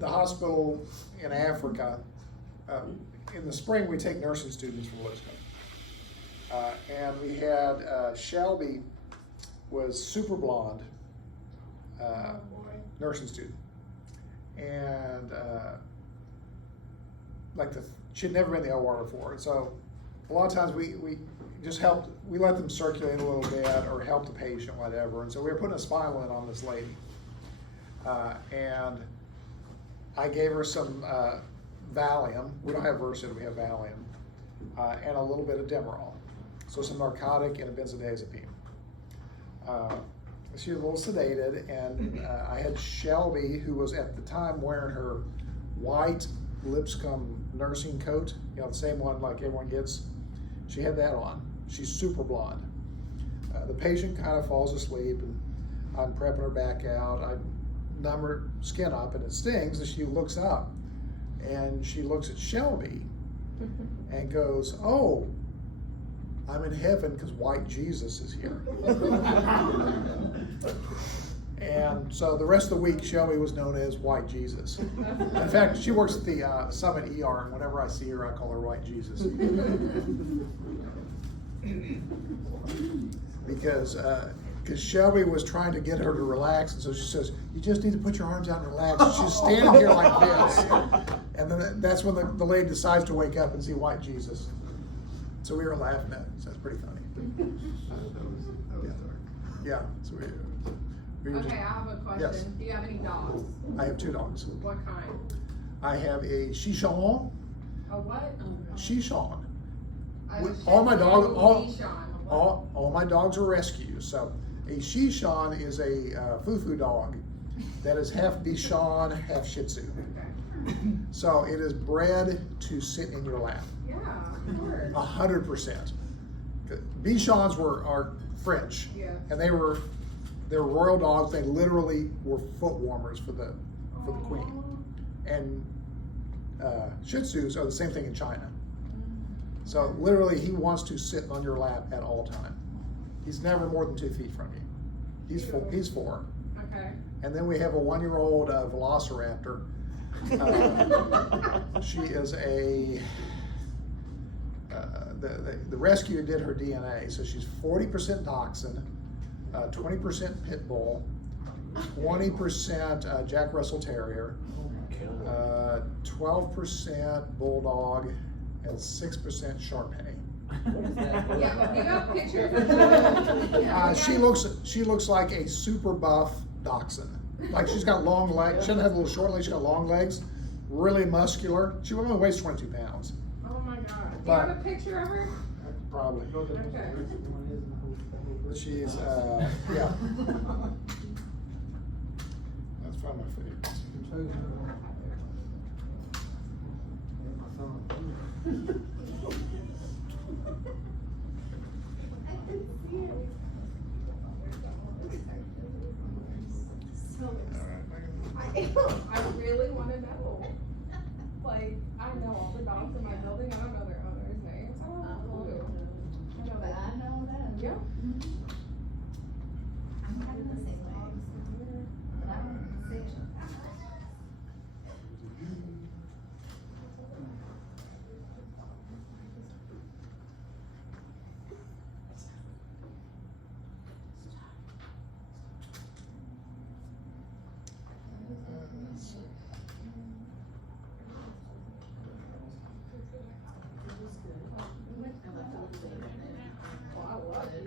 the hospital in Africa, in the spring we take nursing students from Lisbon. And we had Shelby was super blonde, nursing student. And she'd never been in the OR before. And so a lot of times we just helped, we let them circulate a little bit or help the patient, whatever. And so we were putting a spinal in on this lady. And I gave her some Valium. We don't have Versed, we have Valium. And a little bit of Demerol. So some narcotic and a benzodiazepine. She was a little sedated, and I had Shelby, who was at the time wearing her white Lipscomb nursing coat, you know, the same one like everyone gets. She had that on. She's super blonde. The patient kind of falls asleep, and I'm prepping her back out. I numb her skin up, and it stings, and she looks up, and she looks at Shelby and goes, "Oh, I'm in heaven because white Jesus is here." And so the rest of the week, Shelby was known as White Jesus. In fact, she works at the Summit ER, and whenever I see her, I call her White Jesus. Because Shelby was trying to get her to relax, and so she says, "You just need to put your arms out and relax." And she's standing here like this. And then that's when the lady decides to wake up and see White Jesus. So we were laughing at it, so it's pretty funny. Yeah, so we were Okay, just, I have a question. Yes. Do you have any dogs? I have 2 dogs. What kind? I have a Shishon. A what? Shishon. A All my dog- all- Bichon. All my dogs are rescues. So a Shishon is a foo-foo dog that is half Bichon, half Shih Tzu. Okay. So it is bred to sit in your lap. Yeah, of course. 100%. Bichons are French, Yes. and they're royal dogs. They literally were foot warmers for the queen. And Shih Tzus are the same thing in China. So literally, he wants to sit on your lap at all time. He's never more than 2 feet from you. He's 4. Okay. And then we have a 1-year-old Velociraptor. She is the rescue did her DNA, so she's 40% dachshund, 20% pit bull, 20% Jack Russell Terrier, 12% bulldog, and 6% Shar-Pei. Yeah, you got pictures. She looks like a super buff dachshund. Like she's got long legs. She doesn't have little short legs. She's got long legs, really muscular. She only weighs 22 pounds. Oh my God. Do you But- have a picture of her? Probably. Okay. But she's, yeah. That's probably my favorite. I really want to know. Like, I know all the dogs in my building. I don't know their owners' names. I don't have a clue. I know But that. I know them. Yeah. I'm kind of the same way. But I don't see it. Well, I love you.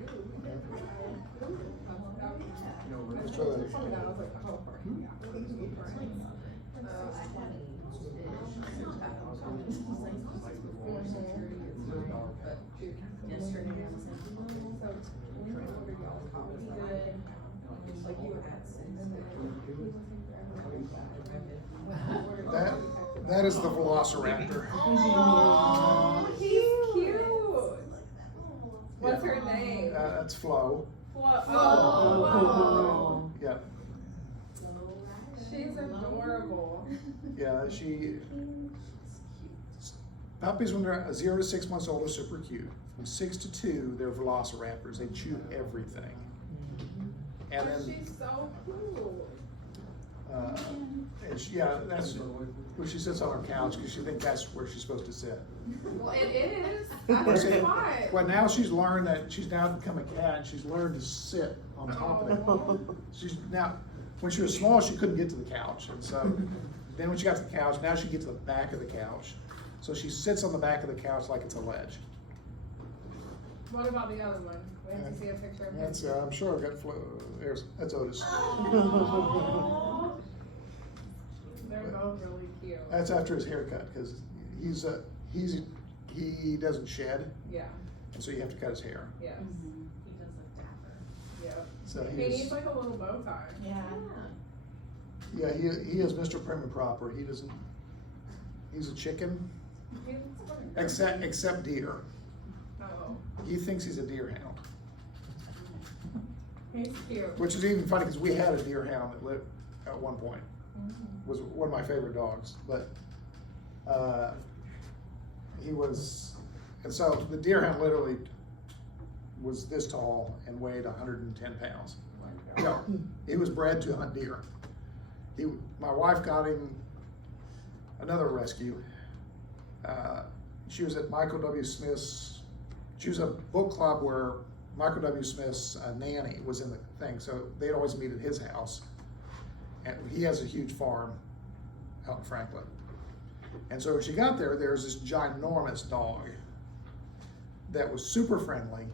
Let's try that again. I was like, oh, That is the Velociraptor. Oh, he's cute. What's her name? That's Flo. Oh, Yeah, she's adorable. yeah. Puppies when they're 0 to 6 months old are super cute. From 6 to 2, they're Velociraptors. They chew everything. And But then she's so cool. And she, yeah, that's where she sits on her couch because she thinks that's where she's supposed to sit. Well, it is. That's her spot. Well, now she's learned that she's now become a cat and she's learned to sit on top of it. She's now, when she was small, she couldn't get to the couch. And so then when she got to the couch, now she can get to the back of the couch. So she sits on the back of the couch like it's a ledge. What about the other one? We have to see a picture of him. That's, I'm sure I've got, that's Otis. Aw. They're both really cute. That's after his haircut because he doesn't shed. Yeah. And so you have to cut his hair. Yes. He does look dapper. Yep. So He needs like a little bow tie. Yeah. yeah, he is Mr. Prim and Proper. He doesn't, he's a chicken, He's funny. except deer. Oh. He thinks he's a deer hound, He's cute. which is even funny because we had a deer hound that lived at one point. Was one of my favorite dogs, but he was, and so the deer hound literally was this tall and weighed 110 pounds. You know, he was bred to hunt deer. My wife got him another rescue. She was at Michael W. Smith's. She was a book club where Michael W. Smith's nanny was in the thing, so they'd always meet at his house. And he has a huge farm out in Franklin. And so when she got there, there was this ginormous dog that was super friendly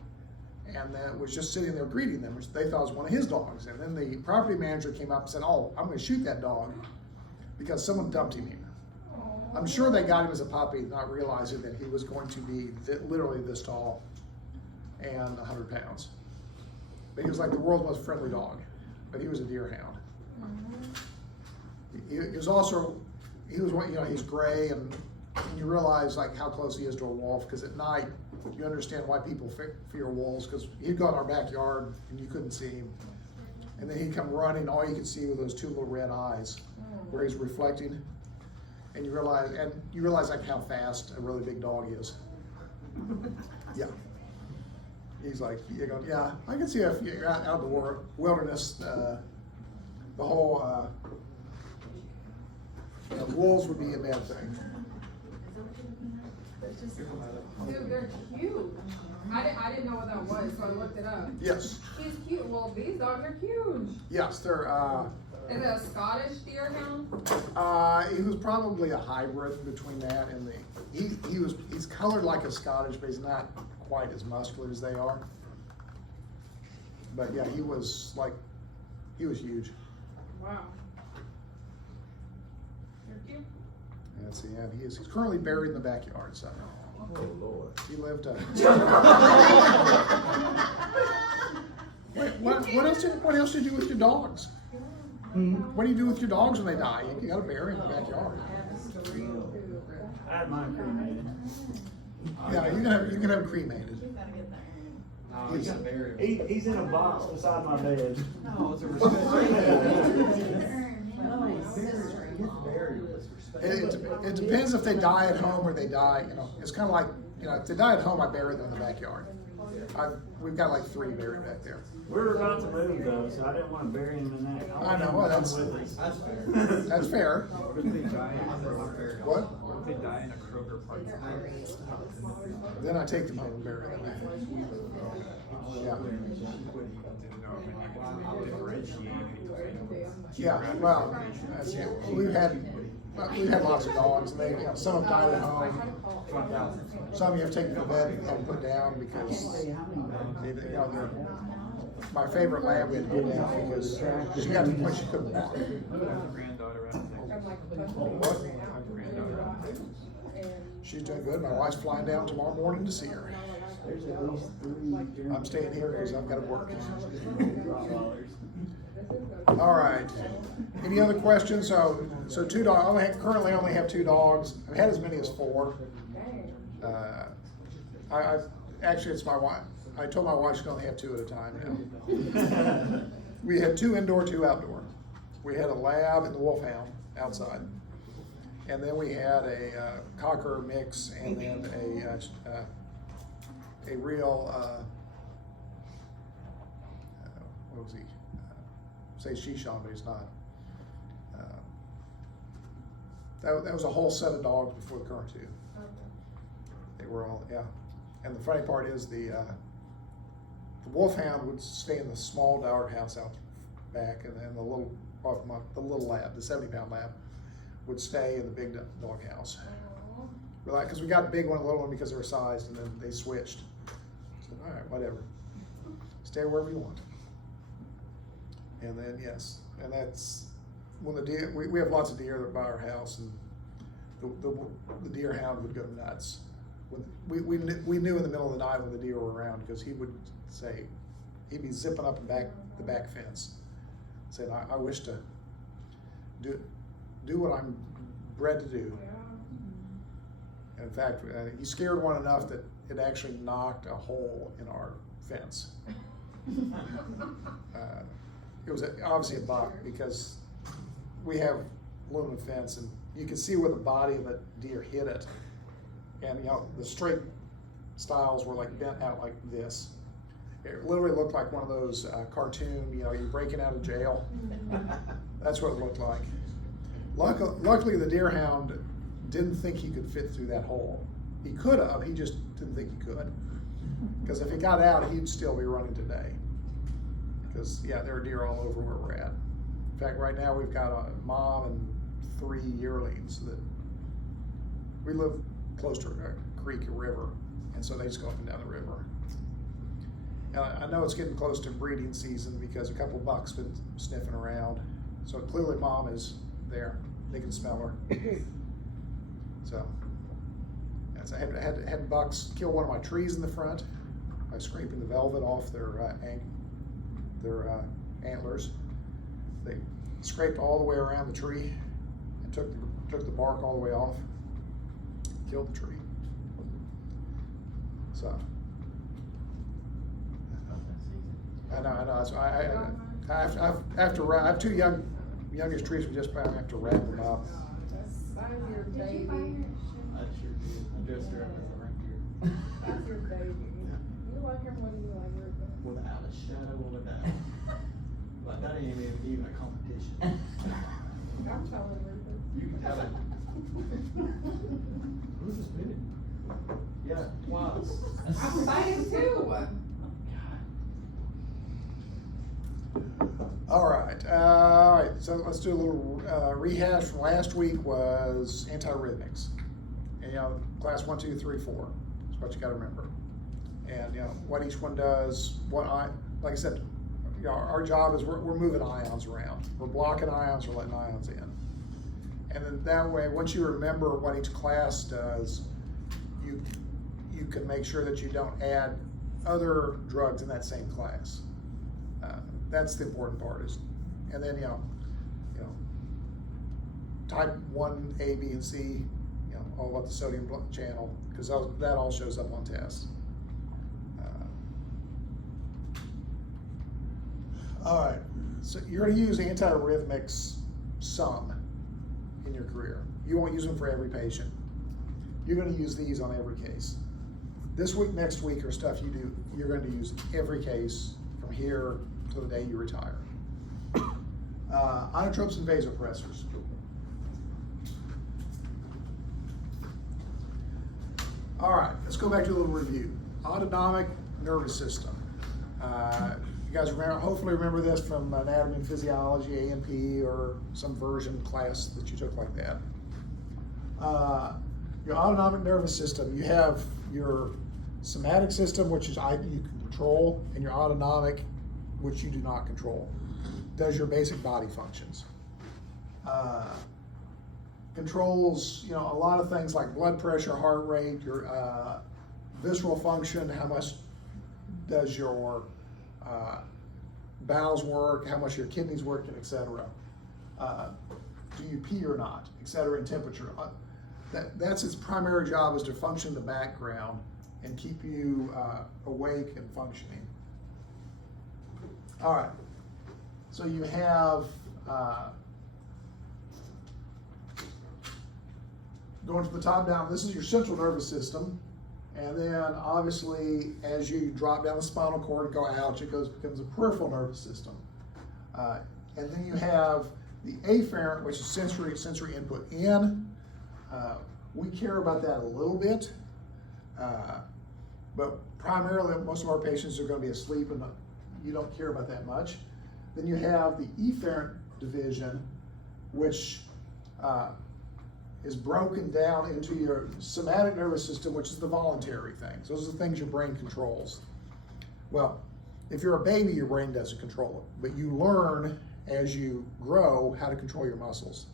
and that was just sitting there greeting them, which they thought was one of his dogs. And then the property manager came up and said, "Oh, I'm going to shoot that dog because someone dumped him here." I'm sure they got him as a puppy, not realizing that he was going to be literally this tall and 100 pounds. But he was like the world's most friendly dog, but he was a deer hound. He was also, he was, you know, he's gray, and you realize like how close he is to a wolf, because at night you understand why people fear wolves, because he'd go in our backyard and you couldn't see him, and then he'd come running, all you could see were those two little red eyes where he's reflecting, and you realize like how fast a really big dog is. Yeah. He's like, you go, yeah, I can see if you're out in the wilderness, the whole wolves would be a bad thing. Dude, they're cute. I didn't know what that was, so I looked it up. Yes, He's cute. Well, these dogs are huge. yes, they're, Is it a Scottish deer hound? he was probably a hybrid between that and he's colored like a Scottish, but he's not quite as muscular as they are. But yeah, he was huge. Wow. They're cute. Let's see, and he's currently buried in the backyard, so. Oh, Lord. He lived what else do you do with your dogs? What do you do with your dogs when they die? You gotta bury them in the backyard. I had mine cremated. Yeah, you can have them cremated. You gotta get there. No, he's got buried. He's in a box beside my bed. No, it's a respect. It depends if they die at home or they die, you know, it's kind of like, you know, if they die at home, I bury them in the backyard. We've got like 3 buried back there. We were about to move though, so I didn't want to bury him in that. I know, well, that's That's fair. that's fair. What if they die in a Kroger? What? What if they die in a Kroger parking lot? Then I take them home and bury them. Yeah. Yeah, well, that's it. We've had lots of dogs, and they, you know, some have died at home. Some you have taken to bed and had put down because they, you know, my favorite lab we had to put down because she got to the point she couldn't walk. I have a granddaughter out there. What? I have a granddaughter out there. She's doing good. My wife's flying down tomorrow morning to see her. There's at least 3. I'm staying here because I've got to work. All right. Any other questions? So 2 dogs. Currently only have 2 dogs. I've had as many as 4. Actually, it's my wife. I told my wife she can only have 2 at a time now. We had 2 indoor, 2 outdoor. We had a lab and the wolfhound outside, and then we had a cocker mix, and then a real what was he? Say Shishan, but he's not. That was a whole set of dogs before the current two. Okay. They were all, yeah. And the funny part is the wolfhound would stay in the small dog house out back, and then the little lab, the 70-pound lab, would stay in the big dog house. Aw. Because we got the big one, the little one, because they were sized, and then they switched. So, all right, whatever. Stay wherever you want. And then, yes, and that's when the deer, we have lots of deer that by our house, and the deer hound would go nuts. We knew in the middle of the night when the deer were around, because he would say, he'd be zipping up and back the back fence, saying, I wish to do what I'm bred to do. Yeah. In fact, he scared one enough that it actually knocked a hole in our fence. It was obviously a buck, because we have aluminum fence, and you can see where the body of the deer hit it. And the straight stiles were like bent out like this. It literally looked like one of those cartoon, you're breaking out of jail. That's what it looked like. Luckily, the deer hound didn't think he could fit through that hole. He could have, he just didn't think he could. Because if he got out, he'd still be running today. Because, yeah, there are deer all over where we're at. In fact, right now we've got a mom and 3 yearlings that we live close to a creek, a river, and so they just go up and down the river. And I know it's getting close to breeding season because a couple bucks been sniffing around. So clearly mom is there. They can smell her. So I had bucks kill one of my trees in the front by scraping the velvet off their antlers. They scraped all the way around the tree and took the bark all the way off, killed the tree. So I know. So I have two youngest trees. We just probably have to wrap them up. That's your Did you baby. find her? I sure did. I dressed her up as a reindeer. That's your baby. You like her more than you like her. Without a shadow of a doubt. Like, that ain't even a competition. I'm telling Rufus. You can tell it. Who's this big? Yeah, twice. I'm fighting too. All right. So let's do a little rehash from last week. Was antiarrhythmics, and class 1, 2, 3, 4 is what you got to remember, and what each one does. Like I said, our job is we're moving ions around. We're blocking ions or letting ions in, and then that way, once you remember what each class does, you can make sure that you don't add other drugs in that same class. That's the important part and then type 1, A, B, and C, all about the sodium channel, because that all shows up on tests. All right, so you're going to use antiarrhythmics some in your career. You won't use them for every patient. You're going to use these on every case. This week, next week are stuff you're going to use every case from here till the day you retire. Inotropes and vasopressors. All right, let's go back to a little review. Autonomic nervous system. You guys hopefully remember this from anatomy and physiology, A&P, or some version class that you took like that. Your autonomic nervous system, you have your somatic system, which is you can control, and your autonomic, which you do not control. Does your basic body functions. Controls, a lot of things like blood pressure, heart rate, your visceral function, how much does your bowels work, how much your kidneys work, and etc. Do you pee or not, etc., and temperature. That's its primary job, is to function in the background and keep you awake and functioning. All right, so you have going to the top down, this is your central nervous system, and then obviously as you drop down the spinal cord and go out, it becomes a peripheral nervous system. And then you have The afferent, which is sensory input in, we care about that a little bit, but primarily most of our patients are going to be asleep and you don't care about that much. Then you have the efferent division, which is broken down into your somatic nervous system, which is the voluntary things. Those are the things your brain controls. Well, if you're a baby, your brain doesn't control it, but you learn as you grow how to control your muscles.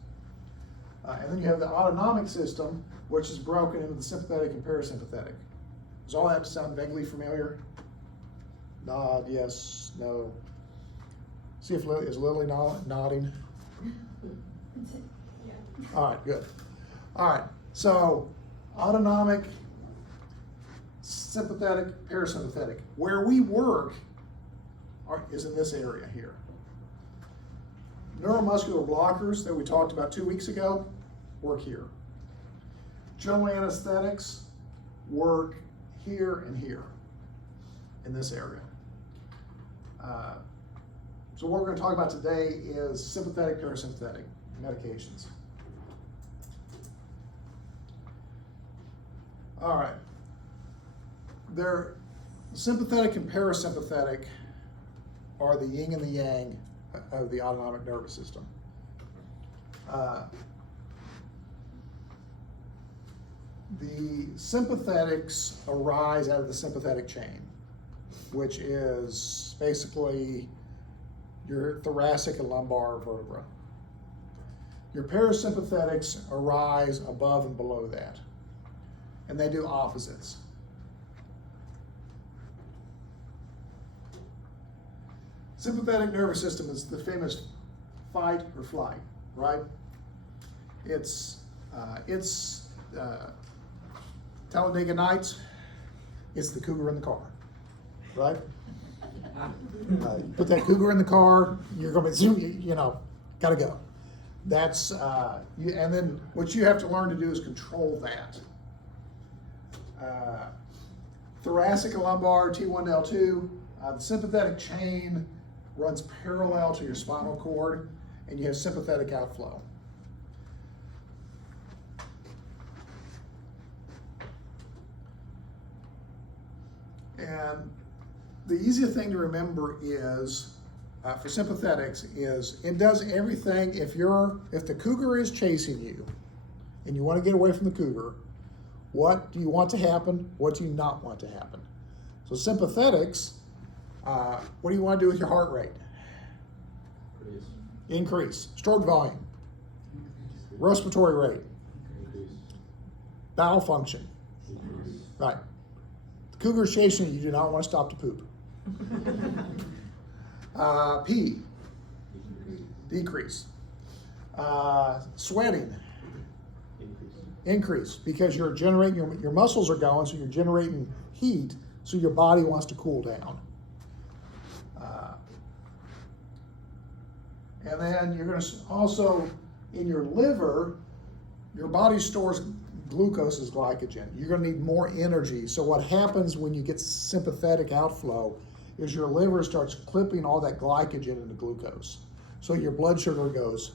And then you have the autonomic system, which is broken into the sympathetic and parasympathetic. Does all that sound vaguely familiar? Nod, yes, no. See if is Lily nodding? Yeah. All right, good. All right, so autonomic, sympathetic, parasympathetic. Where we work is in this area here. Neuromuscular blockers that we talked about 2 weeks ago work here. General anesthetics work here and here in this area. So what we're going to talk about today is sympathetic, parasympathetic medications. All right. They're sympathetic and parasympathetic are the yin and the yang of the autonomic nervous system. The sympathetics arise out of the sympathetic chain, which is basically your thoracic and lumbar vertebra. Your parasympathetics arise above and below that, and they do opposites. Sympathetic nervous system is the famous fight or flight, right? It's Talladega Nights. It's the cougar in the car, right? Put that cougar in the car. You're going to be, gotta go. That's and then what you have to learn to do is control that. Thoracic and lumbar, T1 to L2. The sympathetic chain runs parallel to your spinal cord, and you have sympathetic outflow. And the easiest thing to remember is, for sympathetics, is it does everything. If the cougar is chasing you, and you want to get away from the cougar, what do you want to happen? What do you not want to happen? So sympathetics, what do you want to do with your heart rate? Increase. Stroke volume. Respiratory rate. Bowel function. Right. The cougar's chasing you, you do not want to stop to poop. P. Decrease. Sweating. Increase, because you're generating, your muscles are going, so you're generating heat, so your body wants to cool down. And then you're going to also, in your liver, your body stores glucose as glycogen. You're going to need more energy. So what happens when you get sympathetic outflow is your liver starts clipping all that glycogen into glucose. So your blood sugar goes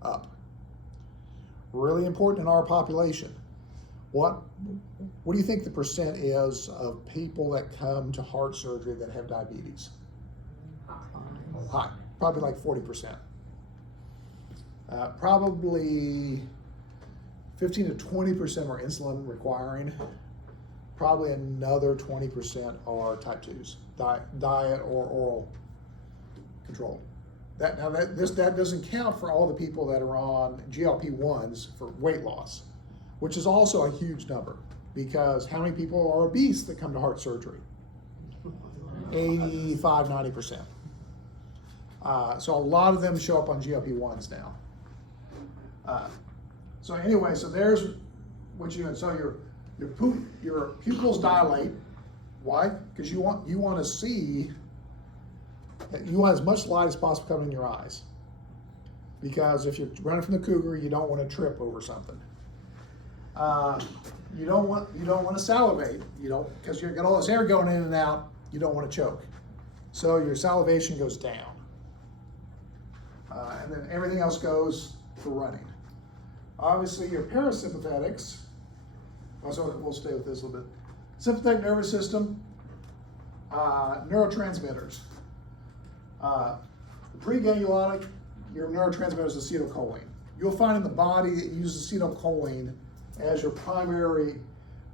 up. Really important in our population. What do you think the percent is of people that come to heart surgery that have diabetes? High. Probably like 40%. Probably 15 to 20% are insulin requiring. Probably another 20% are type 2s, diet or oral control. That doesn't count for all the people that are on GLP-1s for weight loss, which is also a huge number, because how many people are obese that come to heart surgery? 85, 90%. So a lot of them show up on GLP-1s now. So anyway, so there's what you, so your pupils dilate. Why? Because you want to see, you want as much light as possible coming in your eyes. Because if you're running from the cougar, you don't want to trip over something. You don't want to salivate. Because you've got all this air going in and out. You don't want to choke. So your salivation goes down. And then everything else goes for running. Obviously, your parasympathetics, also we'll stay with this a little bit. Sympathetic nervous system, neurotransmitters. The preganglionic, your neurotransmitter is acetylcholine. You'll find in the body that uses acetylcholine as your primary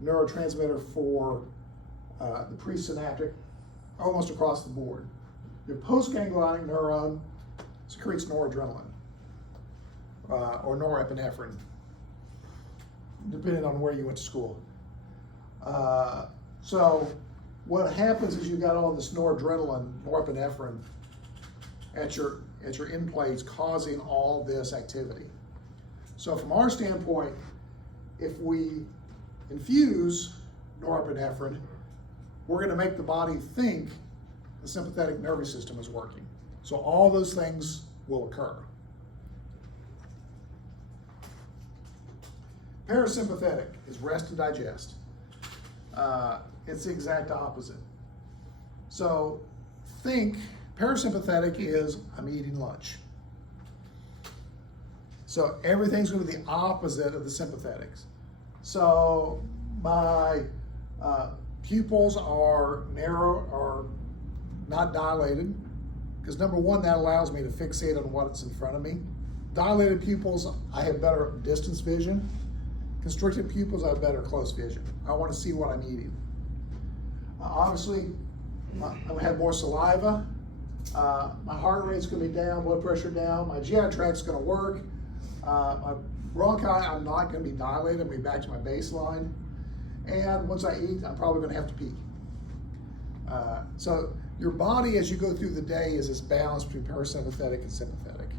neurotransmitter for the presynaptic, almost across the board. Your postganglionic neuron secretes noradrenaline or norepinephrine, depending on where you went to school. So what happens is you got all this noradrenaline, norepinephrine at your end plates causing all this activity. So from our standpoint, if we infuse norepinephrine, we're going to make the body think the sympathetic nervous system is working. So all those things will occur. Parasympathetic is rest and digest. It's the exact opposite. So think parasympathetic is I'm eating lunch. So everything's going to be the opposite of the sympathetics. So my pupils are narrow or not dilated, because number one, that allows me to fixate on what's in front of me. Dilated pupils, I have better distance vision. Constricted pupils, I have better close vision. I want to see what I'm eating. Obviously, I'm going to have more saliva. My heart rate's going to be down, blood pressure down. My GI tract's going to work. My bronchi, I'm not going to be dilated. I'm going to be back to my baseline. And once I eat, I'm probably going to have to pee. So your body, as you go through the day, is this balance between parasympathetic and sympathetic.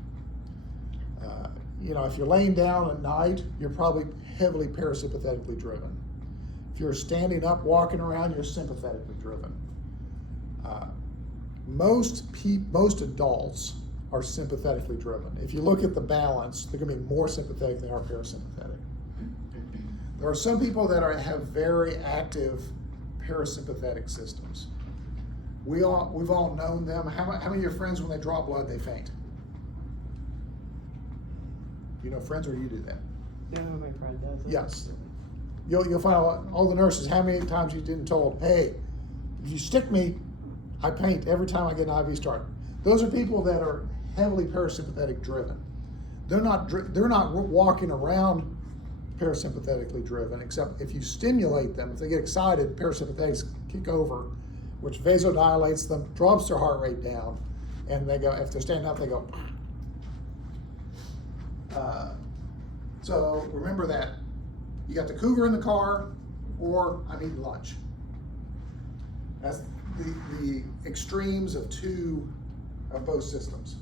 If you're laying down at night, you're probably heavily parasympathetically driven. If you're standing up, walking around, you're sympathetically driven. Most adults are sympathetically driven. If you look at the balance, they're going to be more sympathetic than they are parasympathetic. There are some people that have very active parasympathetic systems. We've all known them. How many of your friends, when they draw blood, they faint? You know friends, or you do that? Yeah, my friend does. Yes. You'll find all the nurses, how many times you've been told, hey, if you stick me, I paint every time I get an IV start. Those are people that are heavily parasympathetic driven. They're not walking around parasympathetically driven, except if you stimulate them, if they get excited, parasympathetics kick over, which vasodilates them, drops their heart rate down, and they go, if they're standing up, they go. So remember that. You got the cougar in the car, or I'm eating lunch. That's the extremes of both systems.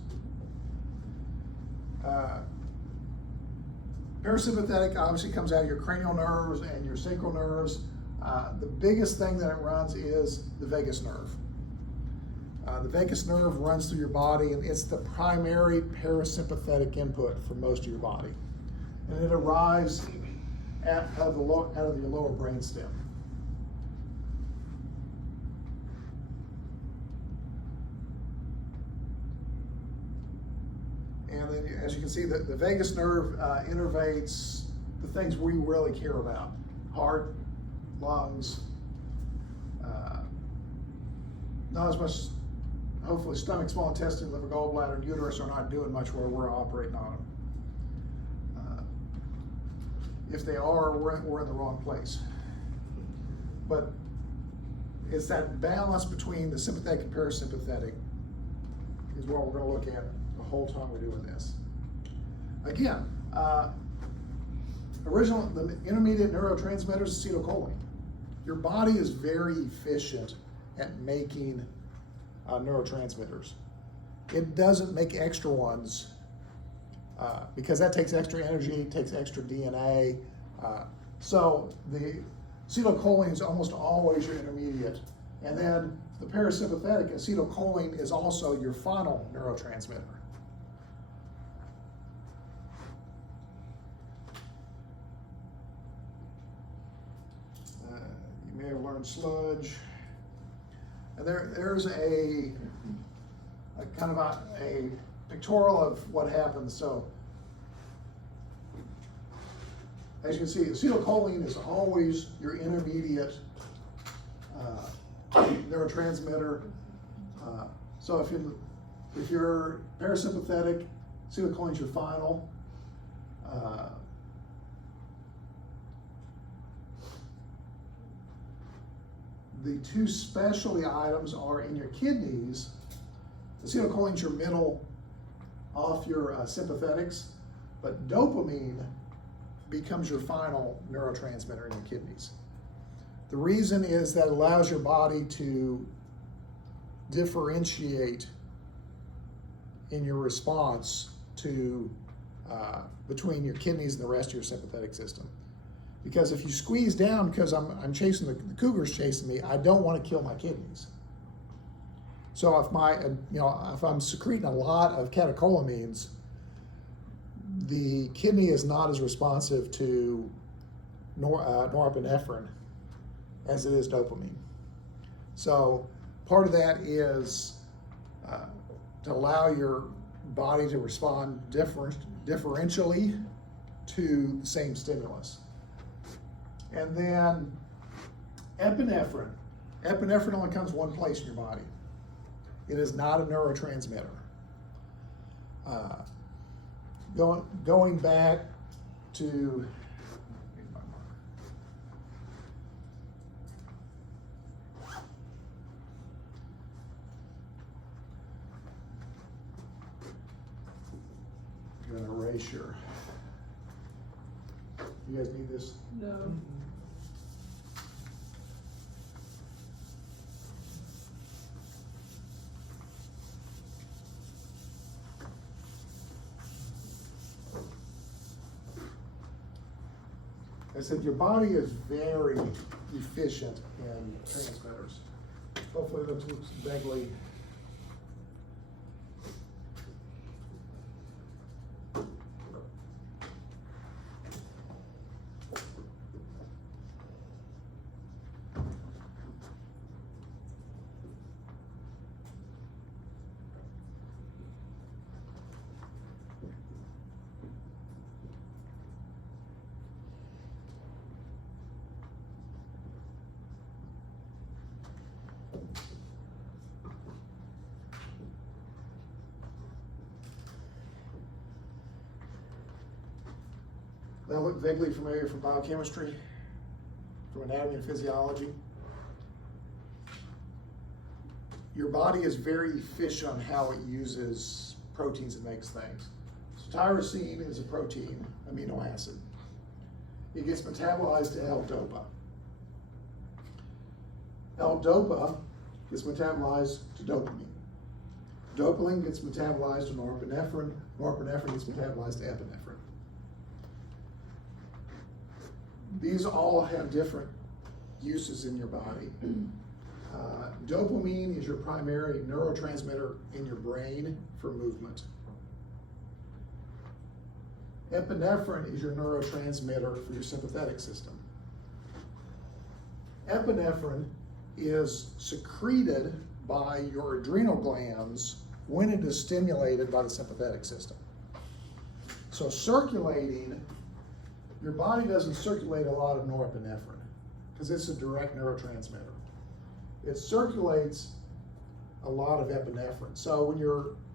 Parasympathetic obviously comes out of your cranial nerves and your sacral nerves. The biggest thing that it runs is the vagus nerve. The vagus nerve runs through your body, and it's the primary parasympathetic input for most of your body. And it arrives out of your lower brainstem. And then, as you can see, the vagus nerve innervates the things we really care about: heart, lungs, not as much, hopefully, stomach, small intestine, liver, gallbladder, and uterus are not doing much where we're operating on them. If they are, we're in the wrong place. But it's that balance between the sympathetic and parasympathetic is what we're going to look at the whole time we're doing this. Again, the intermediate neurotransmitter is acetylcholine. Your body is very efficient at making neurotransmitters. It doesn't make extra ones because that takes extra energy, takes extra DNA. So the acetylcholine is almost always your intermediate. And then the parasympathetic acetylcholine is also your final neurotransmitter. You may have learned sludge. And there's a kind of a pictorial of what happens. So, as you can see, acetylcholine is always your intermediate neurotransmitter. So if you're parasympathetic, acetylcholine is your final. The two specialty items are in your kidneys. Acetylcholine is your middle off your sympathetics, but dopamine becomes your final neurotransmitter in your kidneys. The reason is that it allows your body to differentiate in your response to between your kidneys and the rest of your sympathetic system. Because if you squeeze down, because I'm chasing the cougar's chasing me, I don't want to kill my kidneys. So if I'm secreting a lot of catecholamines, the kidney is not as responsive to norepinephrine as it is dopamine. So part of that is to allow your body to respond differentially to the same stimulus. And then epinephrine. Epinephrine only comes one place in your body. It is not a neurotransmitter. Going back to an erasure. You guys need this? No. I said your body is very efficient in transmitters. Hopefully that looks vaguely. That look vaguely familiar from biochemistry, from anatomy and physiology. Your body is very efficient on how it uses proteins and makes things. So tyrosine is a protein, amino acid. It gets metabolized to L-DOPA. L-DOPA gets metabolized to dopamine. Dopamine gets metabolized to norepinephrine. Norepinephrine gets metabolized to epinephrine. These all have different uses in your body. Dopamine is your primary neurotransmitter in your brain for movement. Epinephrine is your neurotransmitter for your sympathetic system. Epinephrine is secreted by your adrenal glands when it is stimulated by the sympathetic system. So circulating, your body doesn't circulate a lot of norepinephrine because it's a direct neurotransmitter. It circulates a lot of epinephrine. So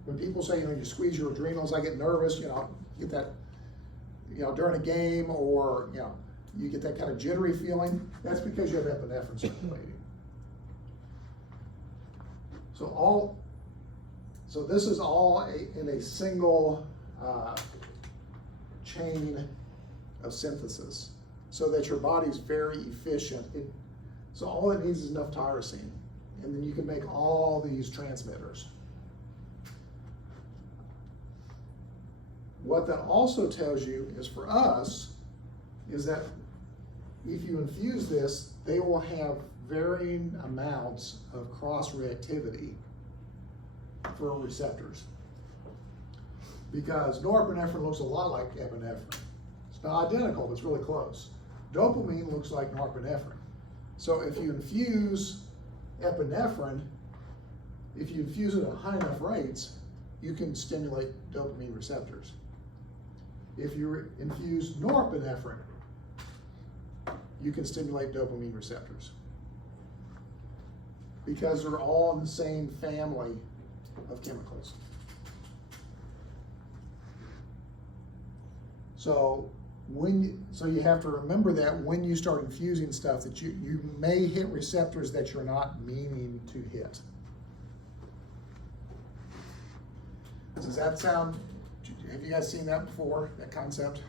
when people say, you squeeze your adrenals, I get nervous, get that, during a game, or, you get that kind of jittery feeling, that's because you have epinephrine circulating. So this is all in a single chain of synthesis, so that your body's very efficient. So all it needs is enough tyrosine, and then you can make all these transmitters. What that also tells you is, for us, is that if you infuse this, they will have varying amounts of cross-reactivity for receptors. Because norepinephrine looks a lot like epinephrine. It's not identical, but it's really close. Dopamine looks like norepinephrine. So if you infuse epinephrine, if you infuse it at high enough rates, you can stimulate dopamine receptors. If you infuse norepinephrine, you can stimulate dopamine receptors. Because they're all in the same family of chemicals. So you have to remember that when you start infusing stuff that you may hit receptors that you're not meaning to hit. Does that sound, have you guys seen that before, that concept?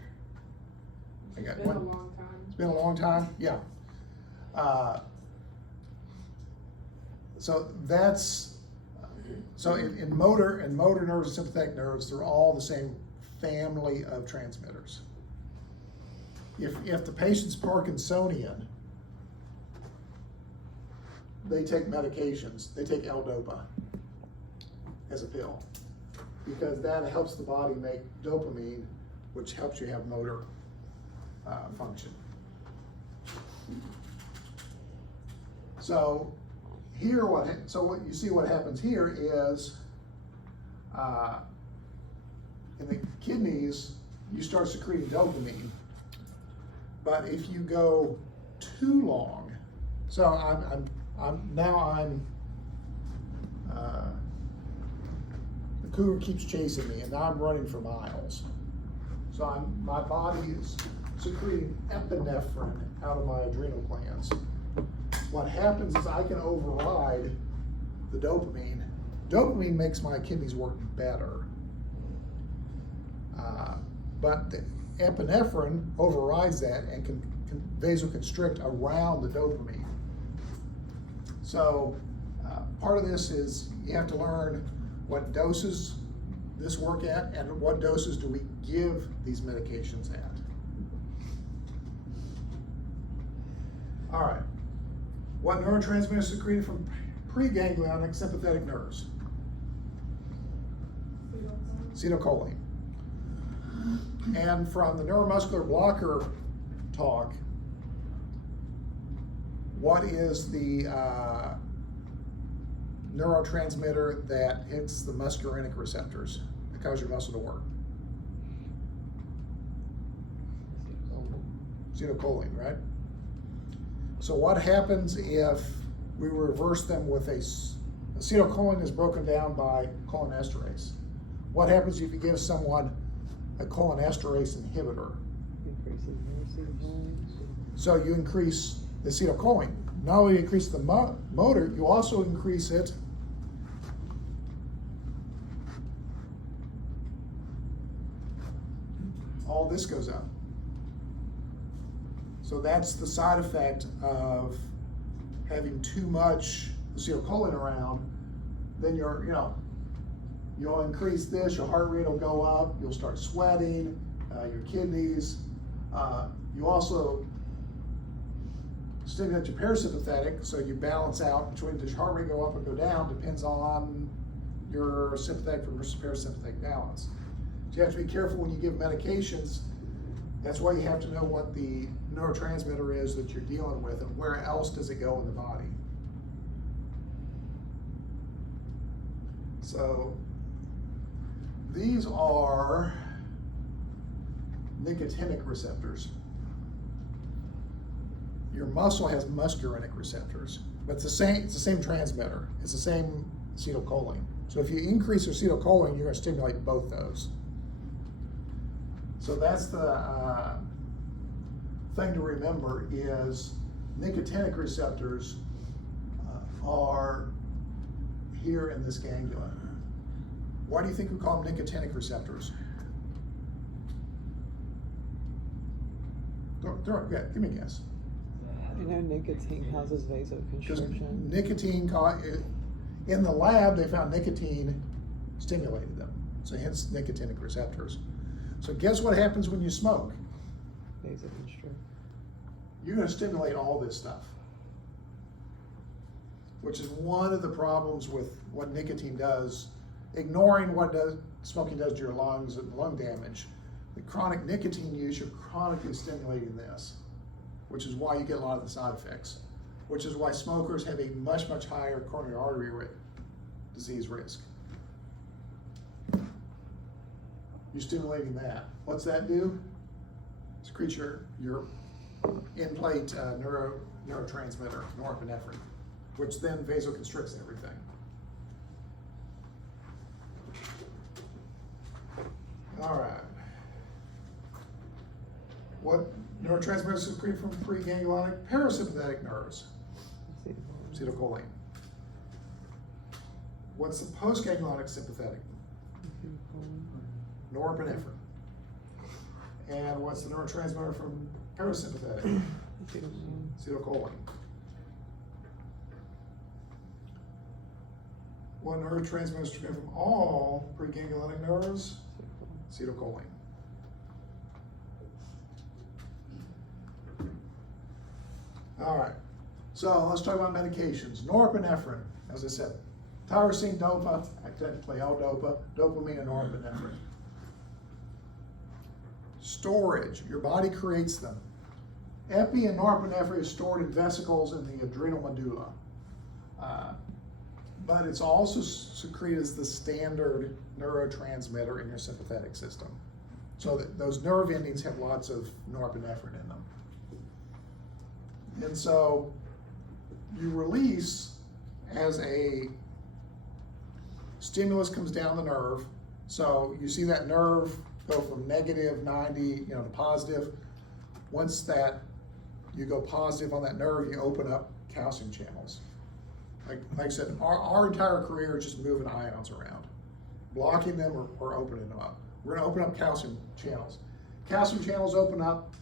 I got It's been a one. long time. It's been a long time, yeah. So that's, so in motor nerves and sympathetic nerves, they're all the same family of transmitters. If the patient's Parkinsonian, they take medications, they take L-Dopa as a pill, because that helps the body make dopamine, which helps you have motor function. So here, what you see what happens here is in the kidneys, you start secreting dopamine. But if you go too long, so the cougar keeps chasing me, and now I'm running for miles. So my body is secreting epinephrine out of my adrenal glands. What happens is I can override the dopamine. Dopamine makes my kidneys work better. But the epinephrine overrides that and can vasoconstrict around the dopamine. So part of this is you have to learn what doses this work at and what doses do we give these medications at. All right. What neurotransmitter is secreted from preganglionic sympathetic nerves? Acetylcholine. And from the neuromuscular blocker talk, what is the neurotransmitter that hits the muscarinic receptors that cause your muscle to work? Acetylcholine, right? So what happens if we reverse them with acetylcholine is broken down by cholinesterase. What happens if you give someone a cholinesterase inhibitor? Increases the acetylcholine. So you increase the acetylcholine. Not only increase the motor, you also increase it all this goes up. So that's the side effect of having too much acetylcholine around. Then you'll increase this, your heart rate will go up, you'll start sweating, your kidneys. You also stimulate your parasympathetic, so you balance out between, does your heart rate go up and go down, depends on your sympathetic versus parasympathetic balance. So you have to be careful when you give medications. That's why you have to know what the neurotransmitter is that you're dealing with and where else does it go in the body. So these are nicotinic receptors. Your muscle has muscarinic receptors, but it's the same transmitter. It's the same acetylcholine. So if you increase acetylcholine, you're going to stimulate both those. So that's the thing to remember is nicotinic receptors are here in this ganglia. Why do you think we call them nicotinic receptors? Yeah, give me a guess. I know nicotine causes Because vasoconstriction. nicotine, in the lab, they found nicotine stimulated them. So hence nicotinic receptors. So guess what happens when you smoke? Vasoconstrict. You're going to stimulate all this stuff, which is one of the problems with what nicotine does, ignoring what smoking does to your lungs and lung damage. The chronic nicotine use, you're chronically stimulating this, which is why you get a lot of the side effects, which is why smokers have a much, much higher coronary artery disease risk. you're stimulating that. What's that do? Secrete your in-plate neurotransmitter, norepinephrine, which then vasoconstricts everything. All right. What neurotransmitters secreted from preganglionic parasympathetic nerves? Acetylcholine. What's the postganglionic sympathetic? Norepinephrine. And what's the neurotransmitter from parasympathetic? Acetylcholine. What neurotransmitter is secreted from all preganglionic nerves? Acetylcholine. All right, so let's talk about medications. Norepinephrine, as I said, tyrosine dopa, technically L-dopa, dopamine and norepinephrine. Storage, your body creates them. Epi and norepinephrine is stored in vesicles in the adrenal medulla. But it's also secreted as the standard neurotransmitter in your sympathetic system. So that those nerve endings have lots of norepinephrine in them. And so you release as a stimulus comes down the nerve. So you see that nerve go from negative 90, to positive. Once that you go positive on that nerve, you open up calcium channels. Like I said, our entire career is just moving ions around, blocking them or opening them up. We're going to open up calcium channels. Calcium channels open up,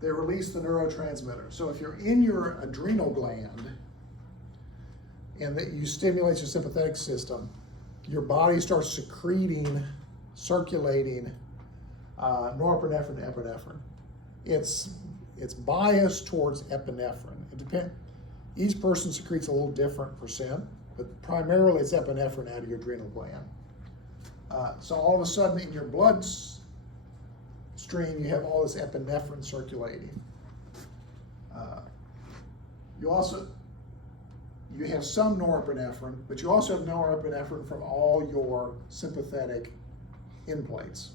they release the neurotransmitter. So if you're in your adrenal gland and that you stimulate your sympathetic system, your body starts circulating norepinephrine to epinephrine. It's biased towards epinephrine. It depends. Each person secretes a little different percent, but primarily it's epinephrine out of your adrenal gland. So all of a sudden in your blood stream, you have all this epinephrine circulating. You have some norepinephrine, but you also have norepinephrine from all your sympathetic end plates.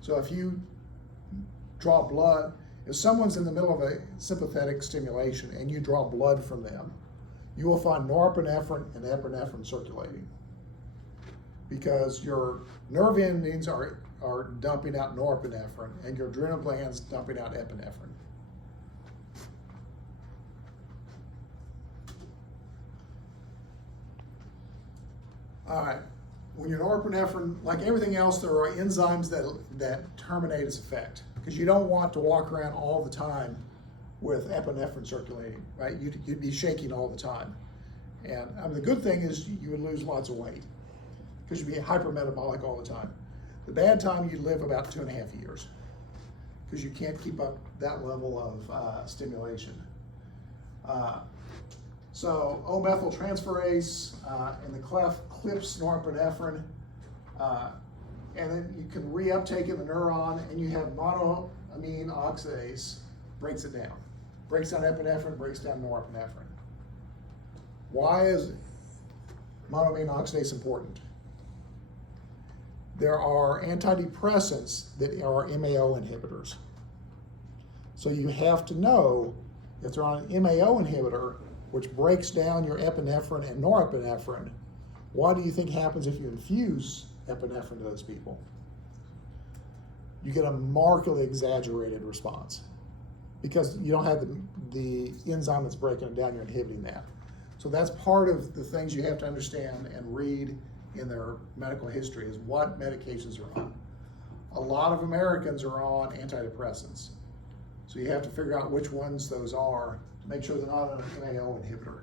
So if you draw blood, if someone's in the middle of a sympathetic stimulation and you draw blood from them, you will find norepinephrine and epinephrine circulating because your nerve endings are dumping out norepinephrine and your adrenal glands dumping out epinephrine. All right, when your norepinephrine, like everything else, there are enzymes that terminate its effect because you don't want to walk around all the time with epinephrine circulating, right? You'd be shaking all the time. And the good thing is you would lose lots of weight because you'd be hypermetabolic all the time. The bad time, you'd live about 2.5 years because you can't keep up that level of stimulation. So O-methyltransferase in the cleft clips norepinephrine, and then you can reuptake in the neuron, and you have monoamine oxidase breaks it down. Breaks down epinephrine, breaks down norepinephrine. Why is monoamine oxidase important? There are antidepressants that are MAO inhibitors. So you have to know if they're on an MAO inhibitor, which breaks down your epinephrine and norepinephrine, what do you think happens if you infuse epinephrine to those people? You get a markedly exaggerated response because you don't have the enzyme that's breaking it down, you're inhibiting that. So that's part of the things you have to understand and read in their medical history is what medications are on. A lot of Americans are on antidepressants. So you have to figure out which ones those are to make sure they're not an MAO inhibitor.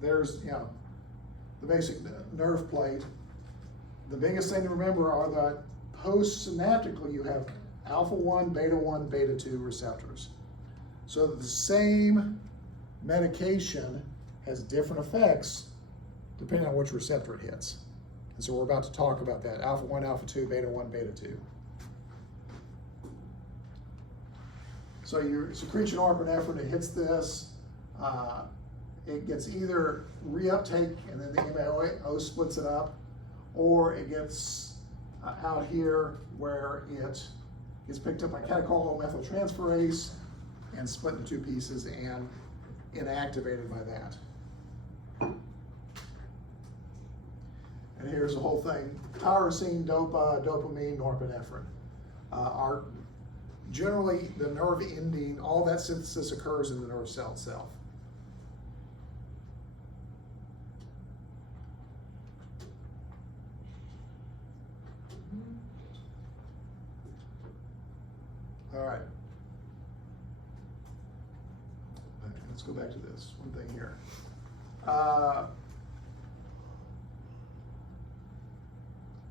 There's, the basic nerve plate. The biggest thing to remember are that post-synaptically you have alpha-1, beta-1, beta-2 receptors. So the same medication has different effects depending on which receptor it hits. And so we're about to talk about that, alpha-1, alpha-2, beta-1, beta-2. So your secretion norepinephrine, it hits this, it gets either reuptake and then the MAO splits it up, or it gets out here where it gets picked up by catechol-methyltransferase and split into 2 pieces and inactivated by that. And here's the whole thing: tyrosine, dopa, dopamine, norepinephrine. Are generally the nerve ending, all that synthesis occurs in the nerve cell itself. All right. Let's go back to this one thing here.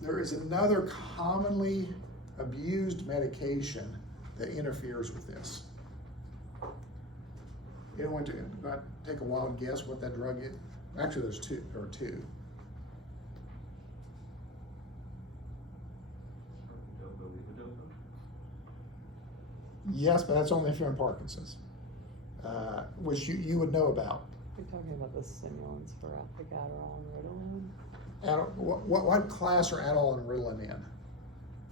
There is another commonly abused medication that interferes with this. Anyone take a wild guess what that drug is? Actually, there's two. There are 2. Yes, but that's only if you're in Parkinson's, which you would know about. You're talking about the stimulants for like Adderall and Ritalin? What class are Adderall and Ritalin in?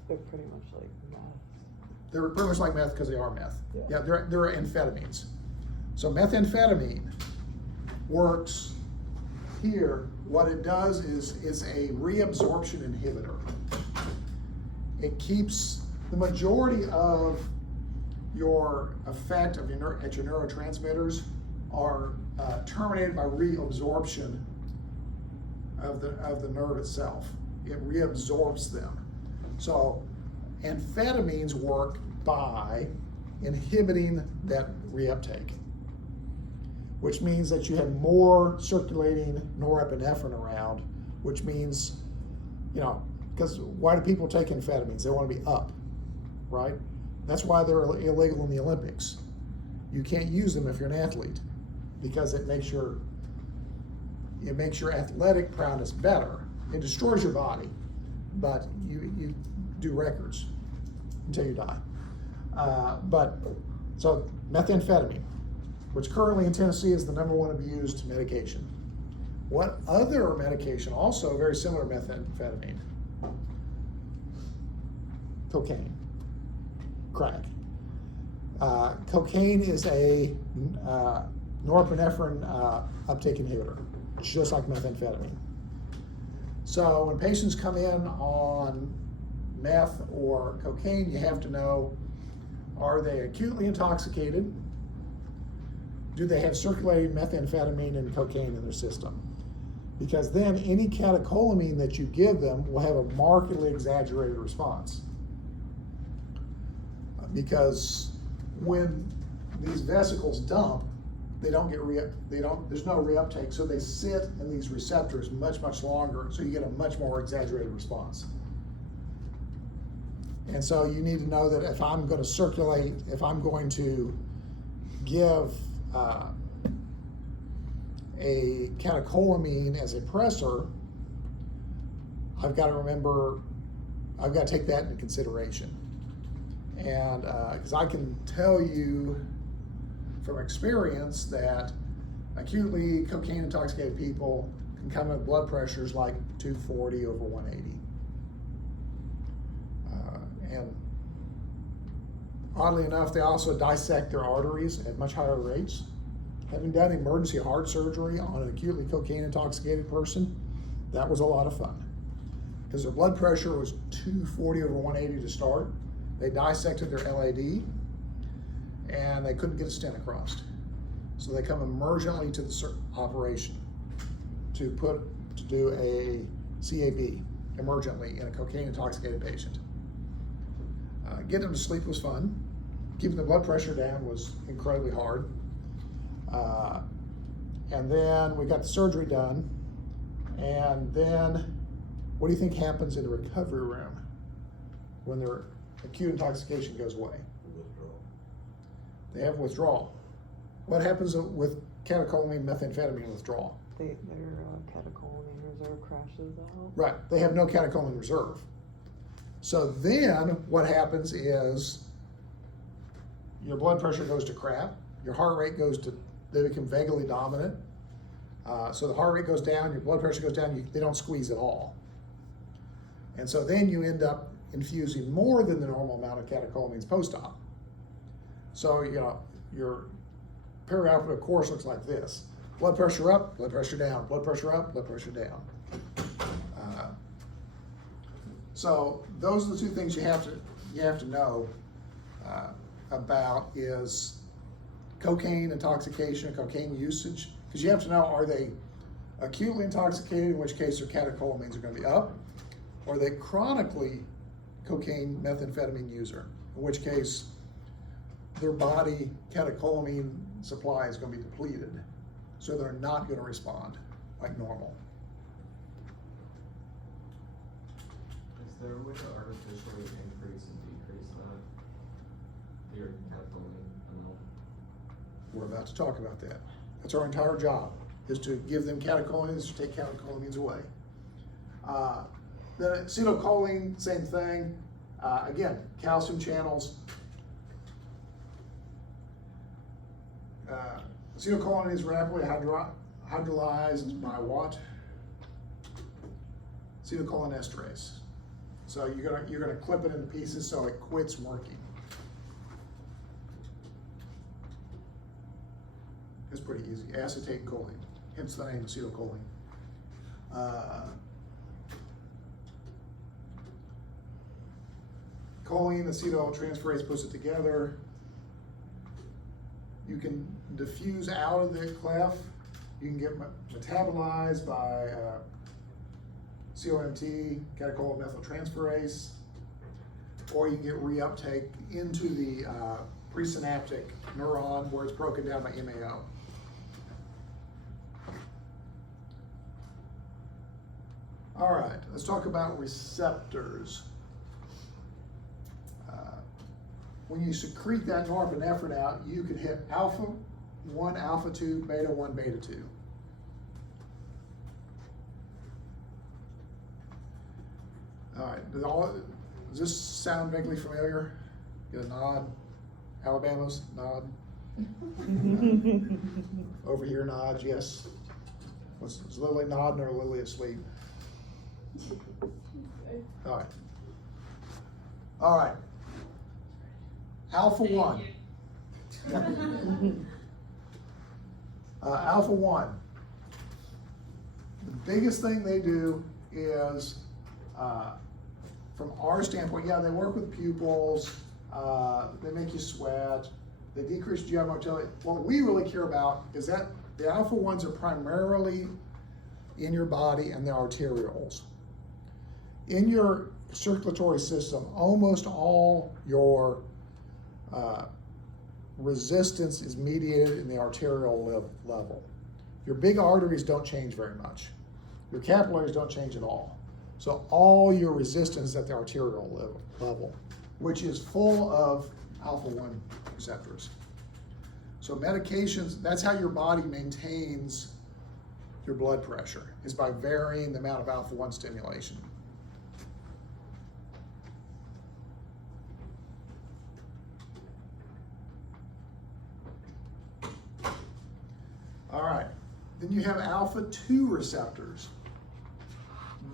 They're pretty much like meth. They're pretty much like meth because they are meth. Yeah. They're amphetamines. So methamphetamine works here. What it does is a reabsorption inhibitor. It keeps the majority of your effect of your neurotransmitters are terminated by reabsorption of the nerve itself. It reabsorbs them. So amphetamines work by inhibiting that reuptake, which means that you have more circulating norepinephrine around, which means, because why do people take amphetamines? They want to be up, right? That's why they're illegal in the Olympics. You can't use them if you're an athlete because it makes your athletic prowess better. It destroys your body, but you do records until you die. So methamphetamine, which currently in Tennessee is the #1 abused medication. What other medication, also very similar to methamphetamine? Cocaine, crack. Cocaine is a norepinephrine uptake inhibitor, just like methamphetamine. So when patients come in on meth or cocaine, you have to know, are they acutely intoxicated? Do they have circulating methamphetamine and cocaine in their system? Because then any catecholamine that you give them will have a markedly exaggerated response. Because when these vesicles dump, there's no reuptake, so they sit in these receptors much longer, so you get a much more exaggerated response. And so you need to know that if I'm going to give a catecholamine as a pressor, I've got to take that into consideration. And because I can tell you from experience that acutely cocaine intoxicated people can come with blood pressures like 240 over 180. And oddly enough, they also dissect their arteries at much higher rates. Having done emergency heart surgery on an acutely cocaine intoxicated person, that was a lot of fun. Because their blood pressure was 240 over 180 to start. They dissected their LAD and they couldn't get a stent across. So they come emergently to the operation to do a CAB emergently in a cocaine intoxicated patient. Getting them to sleep was fun. Keeping the blood pressure down was incredibly hard. And then we got the surgery done. And then what do you think happens in the recovery room when their acute intoxication goes away? Withdrawal. They have withdrawal. What happens with catecholamine methamphetamine withdrawal? Their catecholamine reserve crashes out. Right, they have no catecholamine reserve. So then what happens is your blood pressure goes to crap, your heart rate they become vaguely dominant, So the heart rate goes down, your blood pressure goes down, they don't squeeze at all. And so then you end up infusing more than the normal amount of catecholamines post-op. So, your perioperative course looks like this. Blood pressure up, blood pressure down, blood pressure up, blood pressure down. So those are the two things you have to know about is cocaine intoxication, cocaine usage, because you have to know, are they acutely intoxicated, in which case their catecholamines are going to be up, or are they chronically cocaine methamphetamine user, in which case their body catecholamine supply is going to be depleted, so they're not going to respond like normal. Is there a way to artificially increase and decrease that? Your catecholamine amount? We're about to talk about that. That's our entire job, is to give them catecholamines, to take catecholamines away. Then acetylcholine, same thing. Again, calcium channels. Acetylcholine is rapidly hydrolyzed by what? Acetylcholine esterase. So you're gonna clip it into pieces so it quits working. It's pretty easy. Acetate choline, hence the name acetylcholine. Choline acetyltransferase puts it together. You can diffuse out of the cleft. You can get metabolized by COMT, catechol methyltransferase, or you can get reuptake into the presynaptic neuron where it's broken down by MAO. All right, let's talk about receptors. When you secrete that norepinephrine out, you can hit alpha 1, alpha 2, beta 1, beta 2. All right, does this sound vaguely familiar? Get a nod? Alabama's nod? Over here nods, yes. Is Lily nodding or Lily asleep? All right. All right. Alpha 1. Alpha 1. The biggest thing they do is, from our standpoint, yeah, they work with pupils, they make you sweat, they decrease GI motility. What we really care about is that the alpha 1s are primarily in your body and the arterioles. In your circulatory system, almost all your resistance is mediated in the arterial level. Your big arteries don't change very much. Your capillaries don't change at all. So all your resistance is at the arterial level, which is full of alpha 1 receptors. So medications, that's how your body maintains your blood pressure, is by varying the amount of alpha 1 stimulation. All right, then you have alpha 2 receptors.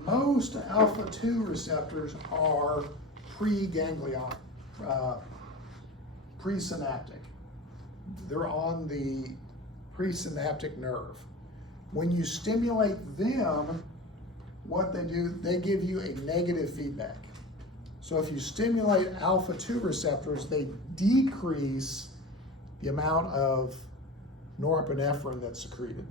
Most alpha 2 receptors are preganglionic, presynaptic. They're on the presynaptic nerve. When you stimulate them, what they do, they give you a negative feedback. So if you stimulate alpha 2 receptors, they decrease the amount of norepinephrine that's secreted.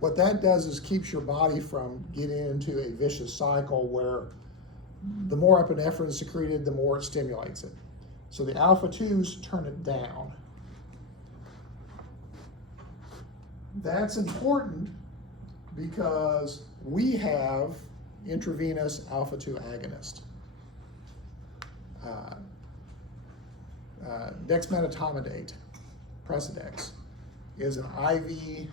What that does is keeps your body from getting into a vicious cycle where the more epinephrine is secreted, the more it stimulates it. So the alpha 2s turn it down. That's important because we have intravenous alpha 2 agonist. Dexmedetomidate, Precedex, is an IV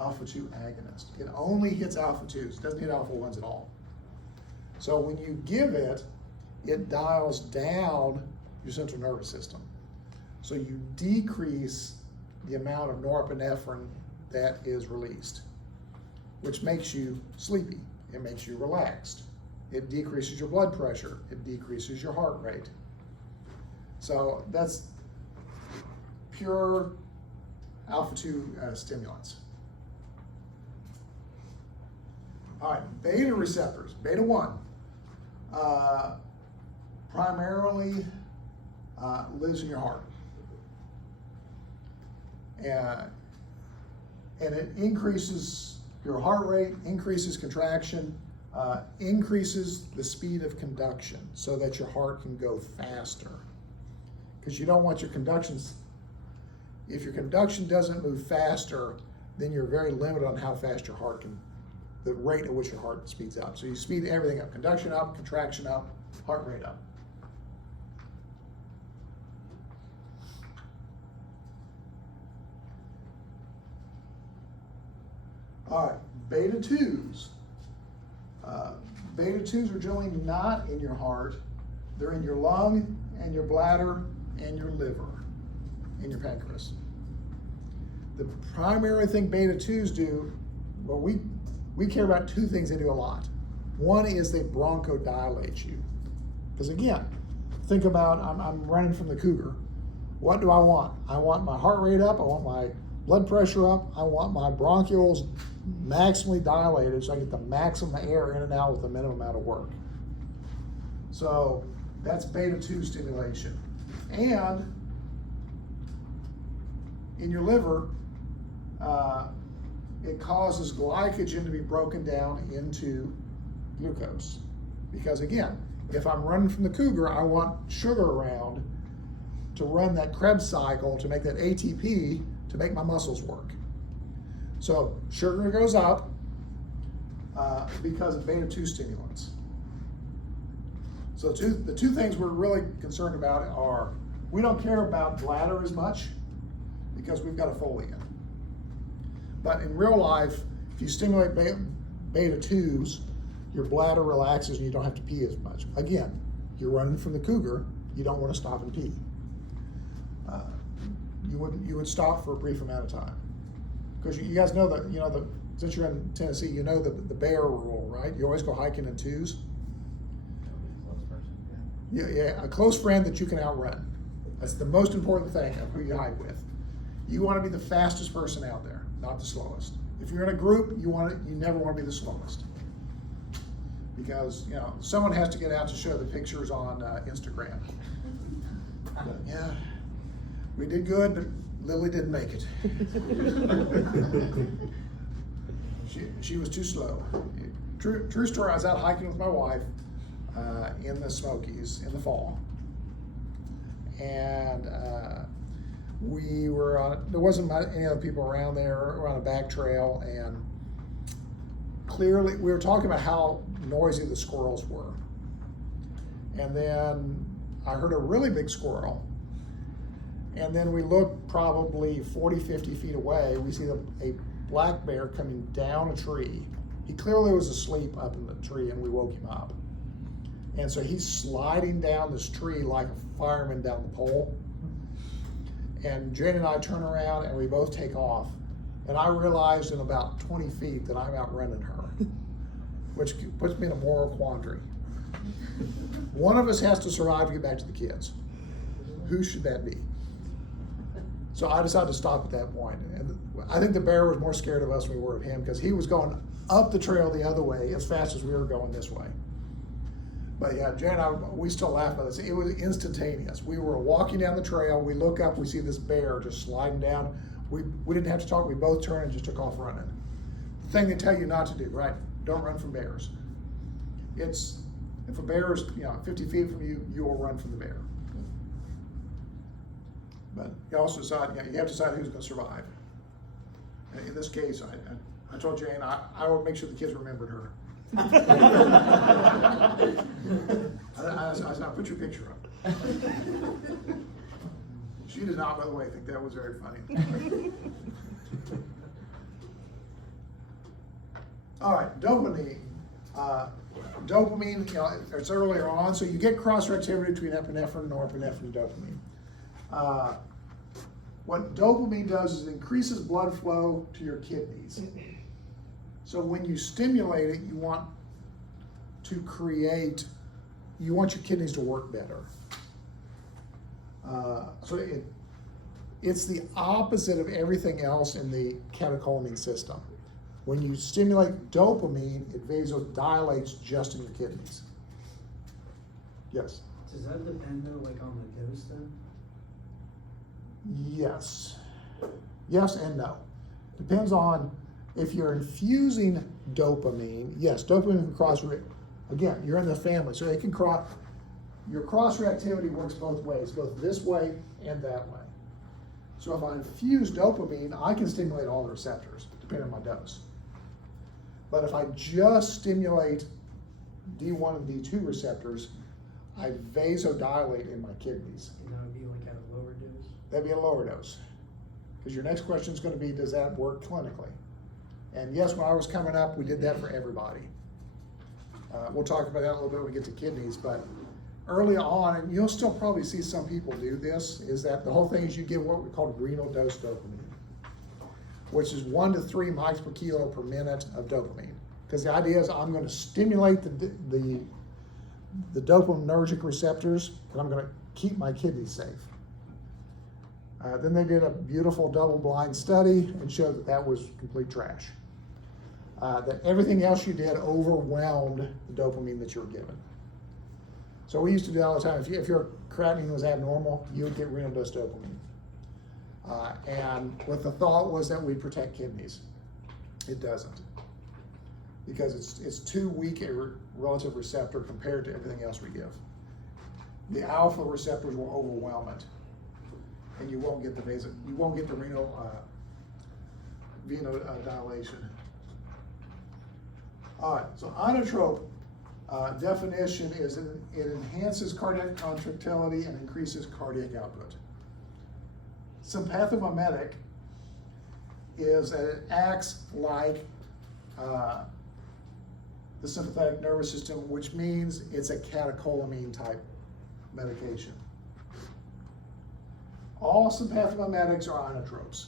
alpha 2 agonist. It only hits alpha 2s, it doesn't hit alpha 1s at all. So when you give it, it dials down your central nervous system. So you decrease the amount of norepinephrine that is released, which makes you sleepy. It makes you relaxed. It decreases your blood pressure. It decreases your heart rate. So that's pure alpha-2 stimulants. All right, beta receptors, beta-1, primarily lives in your heart. And it increases your heart rate, increases contraction, increases the speed of conduction so that your heart can go faster. Because you don't want your conductions, if your conduction doesn't move faster, then you're very limited on how fast your heart can, the rate at which your heart speeds up. So you speed everything up, conduction up, contraction up, heart rate up. All right, beta 2s. Beta 2s are generally not in your heart. They're in your lung and your bladder and your liver and your pancreas. The primary thing beta 2s do, well, we care about two things they do a lot. One is they bronchodilate you. Because again, think about, I'm running from the cougar. What do I want? I want my heart rate up, I want my blood pressure up, I want my bronchioles maximally dilated so I get the maximum air in and out with the minimum amount of work. So that's beta 2 stimulation. And in your liver, it causes glycogen to be broken down into glucose. Because again, if I'm running from the cougar, I want sugar around to run that Krebs cycle to make that ATP to make my muscles work. So sugar goes up because of beta 2 stimulants. So the two things we're really concerned about are, we don't care about bladder as much because we've got a Foley in. But in real life, if you stimulate beta 2s, your bladder relaxes and you don't have to pee as much. Again, you're running from the cougar, you don't want to stop and pee. You would stop for a brief amount of time. Because you guys know that, since you're in Tennessee, you know the bear rule, right? You always go hiking in 2s. Yeah, a close friend that you can outrun. That's the most important thing of who you hike with. You want to be the fastest person out there, not the slowest. If you're in a group, you never want to be the slowest. Because, someone has to get out to show the pictures on Instagram. But, yeah, we did good, but Lily didn't make it. She was too slow. True story, I was out hiking with my wife in the Smokies in the fall. And we were there wasn't any other people around there. We were on a back trail, and clearly we were talking about how noisy the squirrels were. And then I heard a really big squirrel. And then we looked probably 40, 50 feet away. We see a black bear coming down a tree. He clearly was asleep up in the tree, and we woke him up. And so he's sliding down this tree like a fireman down the pole. And Jane and I turn around and we both take off. And I realized in about 20 feet that I'm outrunning her, which puts me in a moral quandary. One of us has to survive to get back to the kids. Who should that be? So I decided to stop at that point. And I think the bear was more scared of us than we were of him, because he was going up the trail the other way as fast as we were going this way. But yeah, Jay and I, we still laugh about this. It was instantaneous. We were walking down the trail, we look up, we see this bear just sliding down. We didn't have to talk, we both turned and just took off running. The thing they tell you not to do, right? Don't run from bears. If a bear is 50 feet from you, you will run from the bear. But you also decide, you have to decide who's going to survive. And in this case, I told Jane I would make sure the kids remembered her. I said, I'll put your picture up. She did not, by the way, think that was very funny. All right, dopamine. Dopamine, it's earlier on, so you get cross-reactivity between epinephrine, norepinephrine, and dopamine. What dopamine does is it increases blood flow to your kidneys. So when you stimulate it, you want your kidneys to work better. So it's the opposite of everything else in the catecholamine system. When you stimulate dopamine, it vasodilates just in your kidneys. Yes? Does that depend though, like on the dose then? Yes. Yes and no. Depends on if you're infusing dopamine. Yes, dopamine can cross. Again, you're in the family, so it can cross. Your cross reactivity works both ways, both this way and that way. So if I infuse dopamine, I can stimulate all the receptors, depending on my dose. But if I just stimulate D1 and D2 receptors, I vasodilate in my kidneys. And that would be like at a lower dose? That'd be a lower dose. Because your next question is going to be, does that work clinically? And yes, when I was coming up, we did that for everybody. We'll talk about that a little bit when we get to kidneys, but early on, and you'll still probably see some people do this, is that the whole thing is you give what we call renal dose dopamine, which is 1 to 3 mics per kilo per minute of dopamine. Because the idea is I'm going to stimulate the dopaminergic receptors, and I'm going to keep my kidneys safe. Then they did a beautiful double-blind study and showed that that was complete trash. That everything else you did overwhelmed the dopamine that you were given. So we used to do that all the time. If your creatinine was abnormal, you would get renal dose dopamine. And what the thought was that we protect kidneys. It doesn't. Because it's too weak a relative receptor compared to everything else we give. The alpha receptors will overwhelm it. And you won't get the renal venodilation. All right, so inotrope definition is it enhances cardiac contractility and increases cardiac output. Sympathomimetic is that it acts like the sympathetic nervous system, which means it's a catecholamine type medication. All sympathomimetics are inotropes,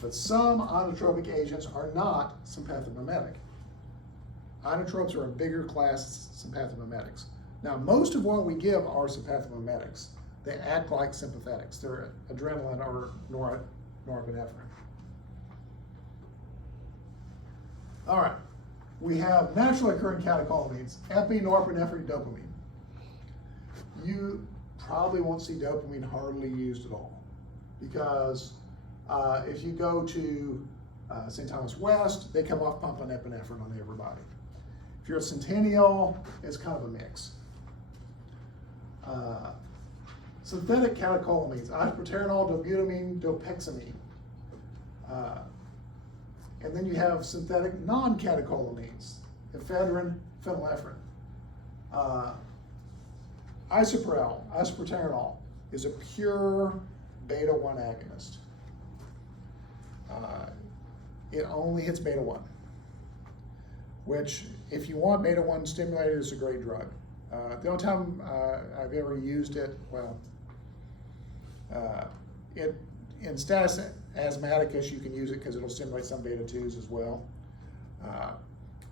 but some inotropic agents are not sympathomimetic. Inotropes are a bigger class sympathomimetics. Now, most of what we give are sympathomimetics. They act like sympathetics. They're adrenaline or norepinephrine. All right, we have naturally occurring catecholamines, epinorepinephrine, dopamine. You probably won't see dopamine hardly used at all, because if you go to St. Thomas West, they come off pumping epinephrine on everybody. If you're a Centennial, it's kind of a mix. Synthetic catecholamines, isoproterenol, dobutamine, dopexamine. And then you have synthetic non-catecholamines, ephedrine, phenylephrine. Isoproterenol is a pure beta-1 agonist. It only hits beta-1, which if you want beta-1 stimulated, is a great drug. The only time I've ever used it, in status asthmaticus, you can use it because it'll stimulate some beta-2s as well.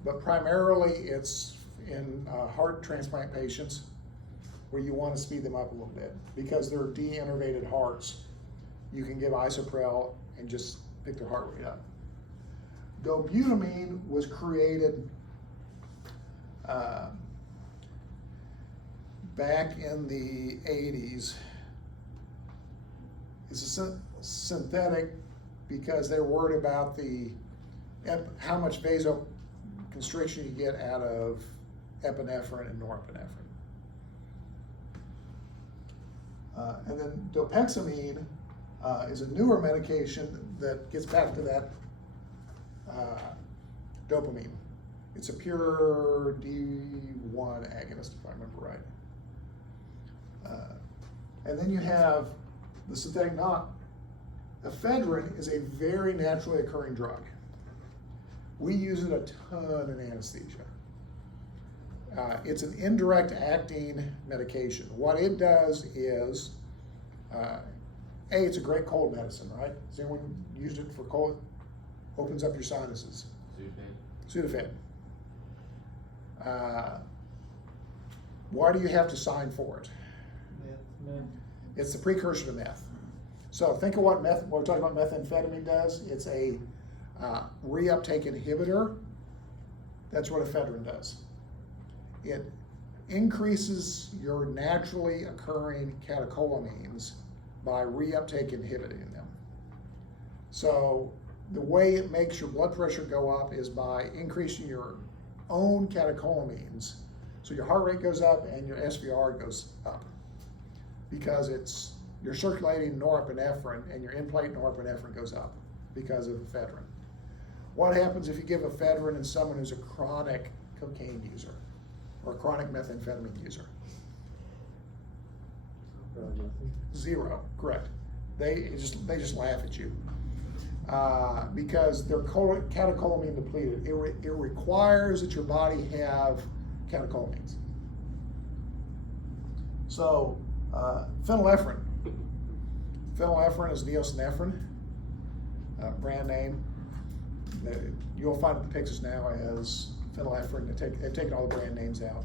But primarily it's in heart transplant patients where you want to speed them up a little bit. Because they're de-innervated hearts, you can give isoprel and just pick their heart rate up. Dobutamine was created back in the 80s. It's a synthetic because they're worried about how much vasoconstriction you get out of epinephrine and norepinephrine. And then dopexamine is a newer medication that gets back to that dopamine. It's a pure D1 agonist, if I remember right. And then you have the synthetic ephedrine is a very naturally occurring drug. We use it a ton in anesthesia. It's an indirect acting medication. What it does is it's a great cold medicine, right? Has anyone used it for cold? Opens up your sinuses. Sudafed. Why do you have to sign for it? It's the precursor to meth. So think of what we're talking about methamphetamine does. It's a reuptake inhibitor. That's what ephedrine does. It increases your naturally occurring catecholamines by reuptake inhibiting them. So the way it makes your blood pressure go up is by increasing your own catecholamines. So your heart rate goes up and your SVR goes up because you're circulating norepinephrine and your in-plate norepinephrine goes up because of ephedrine. What happens if you give ephedrine in someone who's a chronic cocaine user or a chronic methamphetamine user? Zero, correct. They just laugh at you because they're catecholamine depleted. It requires that your body have catecholamines. So phenylephrine. Phenylephrine is neosynephrine, brand name. You'll find the Pyxis now as phenylephrine. They've taken all the brand names out.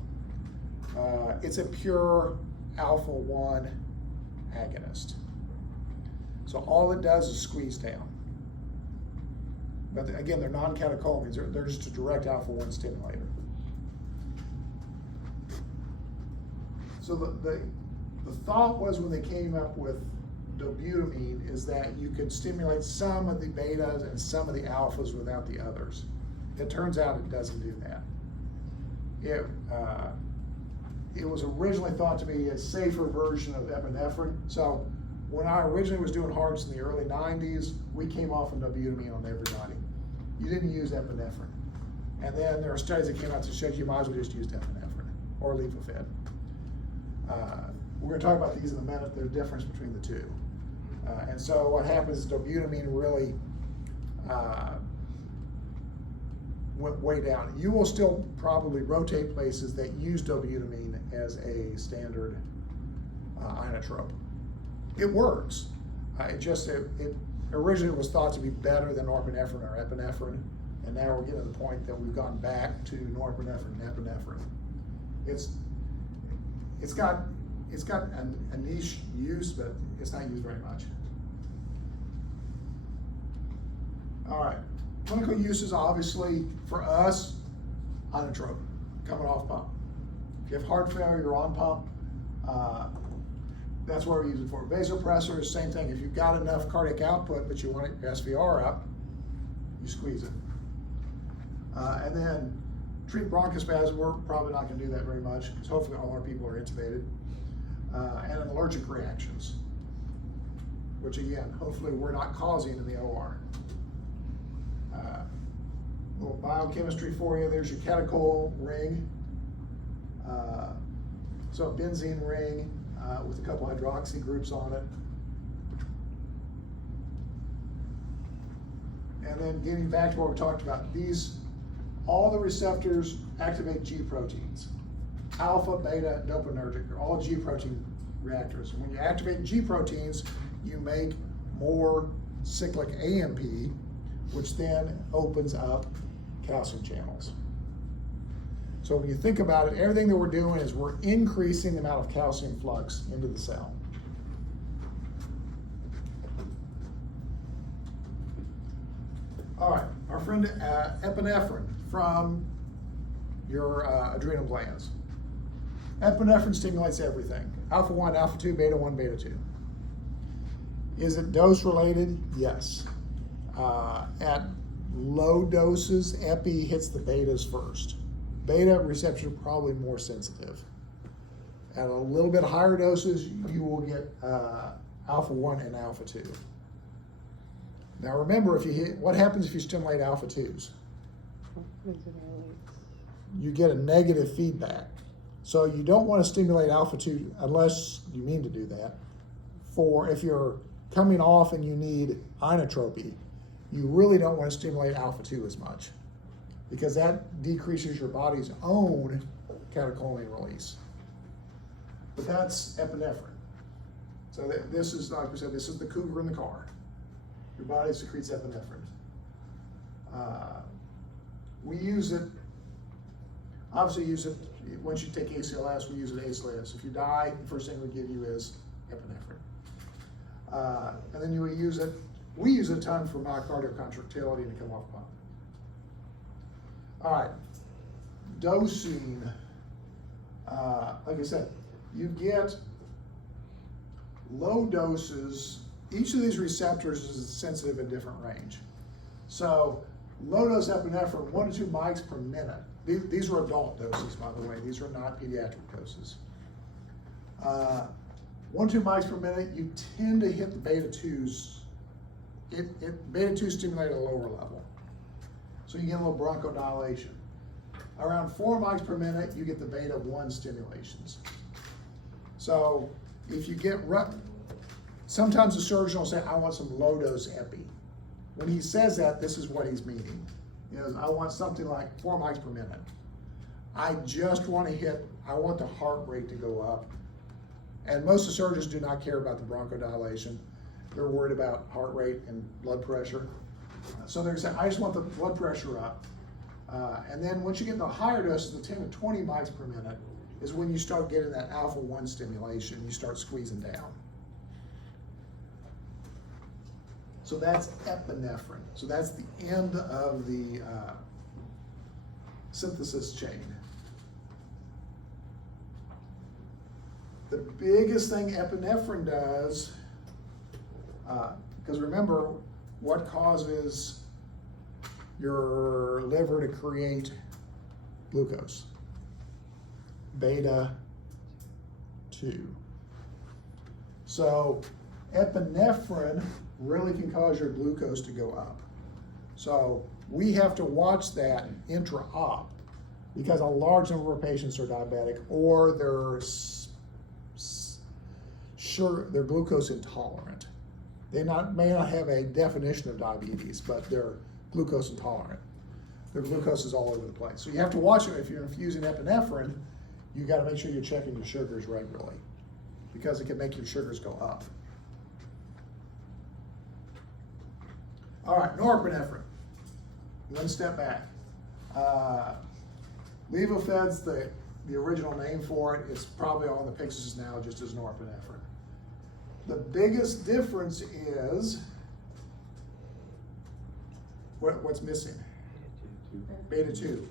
It's a pure alpha-1 agonist. So all it does is squeeze down. But again, they're non-catecholamines. They're just a direct alpha-1 stimulator. So the thought was when they came up with dobutamine is that you could stimulate some of the betas and some of the alphas without the others. It turns out it doesn't do that. It was originally thought to be a safer version of epinephrine. So when I originally was doing hearts in the early 90s, we came off of dobutamine on everybody. You didn't use epinephrine. And then there are studies that came out that said you might as well just use epinephrine or levofed. We're going to talk about these in a minute, the difference between the two. And so what happens is dobutamine really went way down. You will still probably rotate places that use dobutamine as a standard inotrope. It works. It originally was thought to be better than norepinephrine or epinephrine, and now we're getting to the point that we've gone back to norepinephrine and epinephrine. It's got a niche use, but it's not used very much. All right, clinical uses obviously for us, inotrope, coming off pump. If you have heart failure, you're on pump, that's what we use it for. Vasopressors, same thing. If you've got enough cardiac output, but you want your SVR up, you squeeze it. And then treat bronchospasm, we're probably not going to do that very much because hopefully all our people are intubated. And allergic reactions, which again, hopefully we're not causing in the OR. Little biochemistry for you. There's your catechol ring. So a benzene ring with a couple hydroxy groups on it. And then getting back to what we talked about, all the receptors activate G proteins. Alpha, beta, and dopaminergic are all G protein reactors. And when you activate G proteins, you make more cyclic AMP, which then opens up calcium channels. So when you think about it, everything that we're doing is we're increasing the amount of calcium flux into the cell. All right, our friend epinephrine from your adrenal glands. Epinephrine stimulates everything. Alpha-1, alpha-2, beta-1, beta-2. Is it dose related? Yes. At low doses, epi hits the betas first. Beta receptors are probably more sensitive. At a little bit higher doses, you will get alpha-1 and alpha-2. Now remember, what happens if you stimulate alpha-2s? You get a negative feedback. So you don't want to stimulate alpha-2 unless you mean to do that. If you're coming off and you need inotropy, you really don't want to stimulate alpha-2 as much because that decreases your body's own catecholamine release. But that's epinephrine. So this is, like we said, this is the cougar in the car. Your body secretes epinephrine. We use it, obviously use it, once you take ACLS, we use it ACLS. If you die, the first thing we give you is epinephrine. And then you would use it, we use a ton for myocardial contractility to come off pump. All right, dosing. Like I said, you get low doses. Each of these receptors is sensitive at different range. So low dose epinephrine, 1 to 2 mics per minute. These are adult doses, by the way. These are not pediatric doses. 1 to 2 mics per minute, you tend to hit the beta 2s. Beta 2s stimulate at a lower level. So you get a little bronchodilation. Around 4 mics per minute, you get the beta 1 stimulations. So if you get, sometimes the surgeon will say, I want some low dose epi. When he says that, this is what he's meaning. You know, I want something like 4 mics per minute. I just want to hit, I want the heart rate to go up. And most of the surgeons do not care about the bronchodilation. They're worried about heart rate and blood pressure. So they're saying, I just want the blood pressure up. And then once you get the higher doses, the 10 to 20 mics per minute, is when you start getting that alpha 1 stimulation, you start squeezing down. So that's epinephrine. So that's the end of the synthesis chain. The biggest thing epinephrine does, because remember, what causes your liver to create glucose? Beta 2. So epinephrine really can cause your glucose to go up. So we have to watch that intra-op because a large number of patients are diabetic or they're glucose intolerant. They may not have a definition of diabetes, but they're glucose intolerant. Their glucose is all over the place. So you have to watch it. If you're infusing epinephrine, you got to make sure you're checking your sugars regularly because it can make your sugars go up. All right, norepinephrine. One step back. Levofed's the original name for it. It's probably on the Pyxis now just as norepinephrine. The biggest difference is what's missing? Beta 2.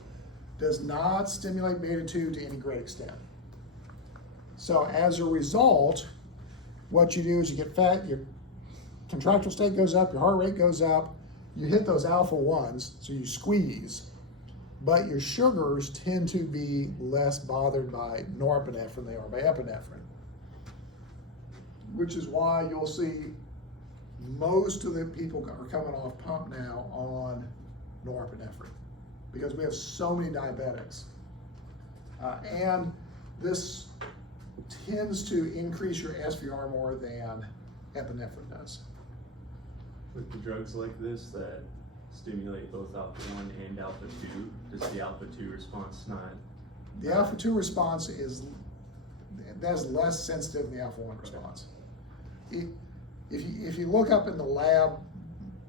Does not stimulate beta 2 to any great extent. So as a result, what you do is you get fat, your contractile state goes up, your heart rate goes up, you hit those alpha 1s, so you squeeze, but your sugars tend to be less bothered by norepinephrine than they are by epinephrine. Which is why you'll see most of the people are coming off pump now on norepinephrine because we have so many diabetics. And this tends to increase your SVR more than epinephrine does. With the drugs like this that stimulate both alpha 1 and alpha 2, does the alpha 2 response not? The alpha 2 response is less sensitive than the alpha 1 response. If you look up in the lab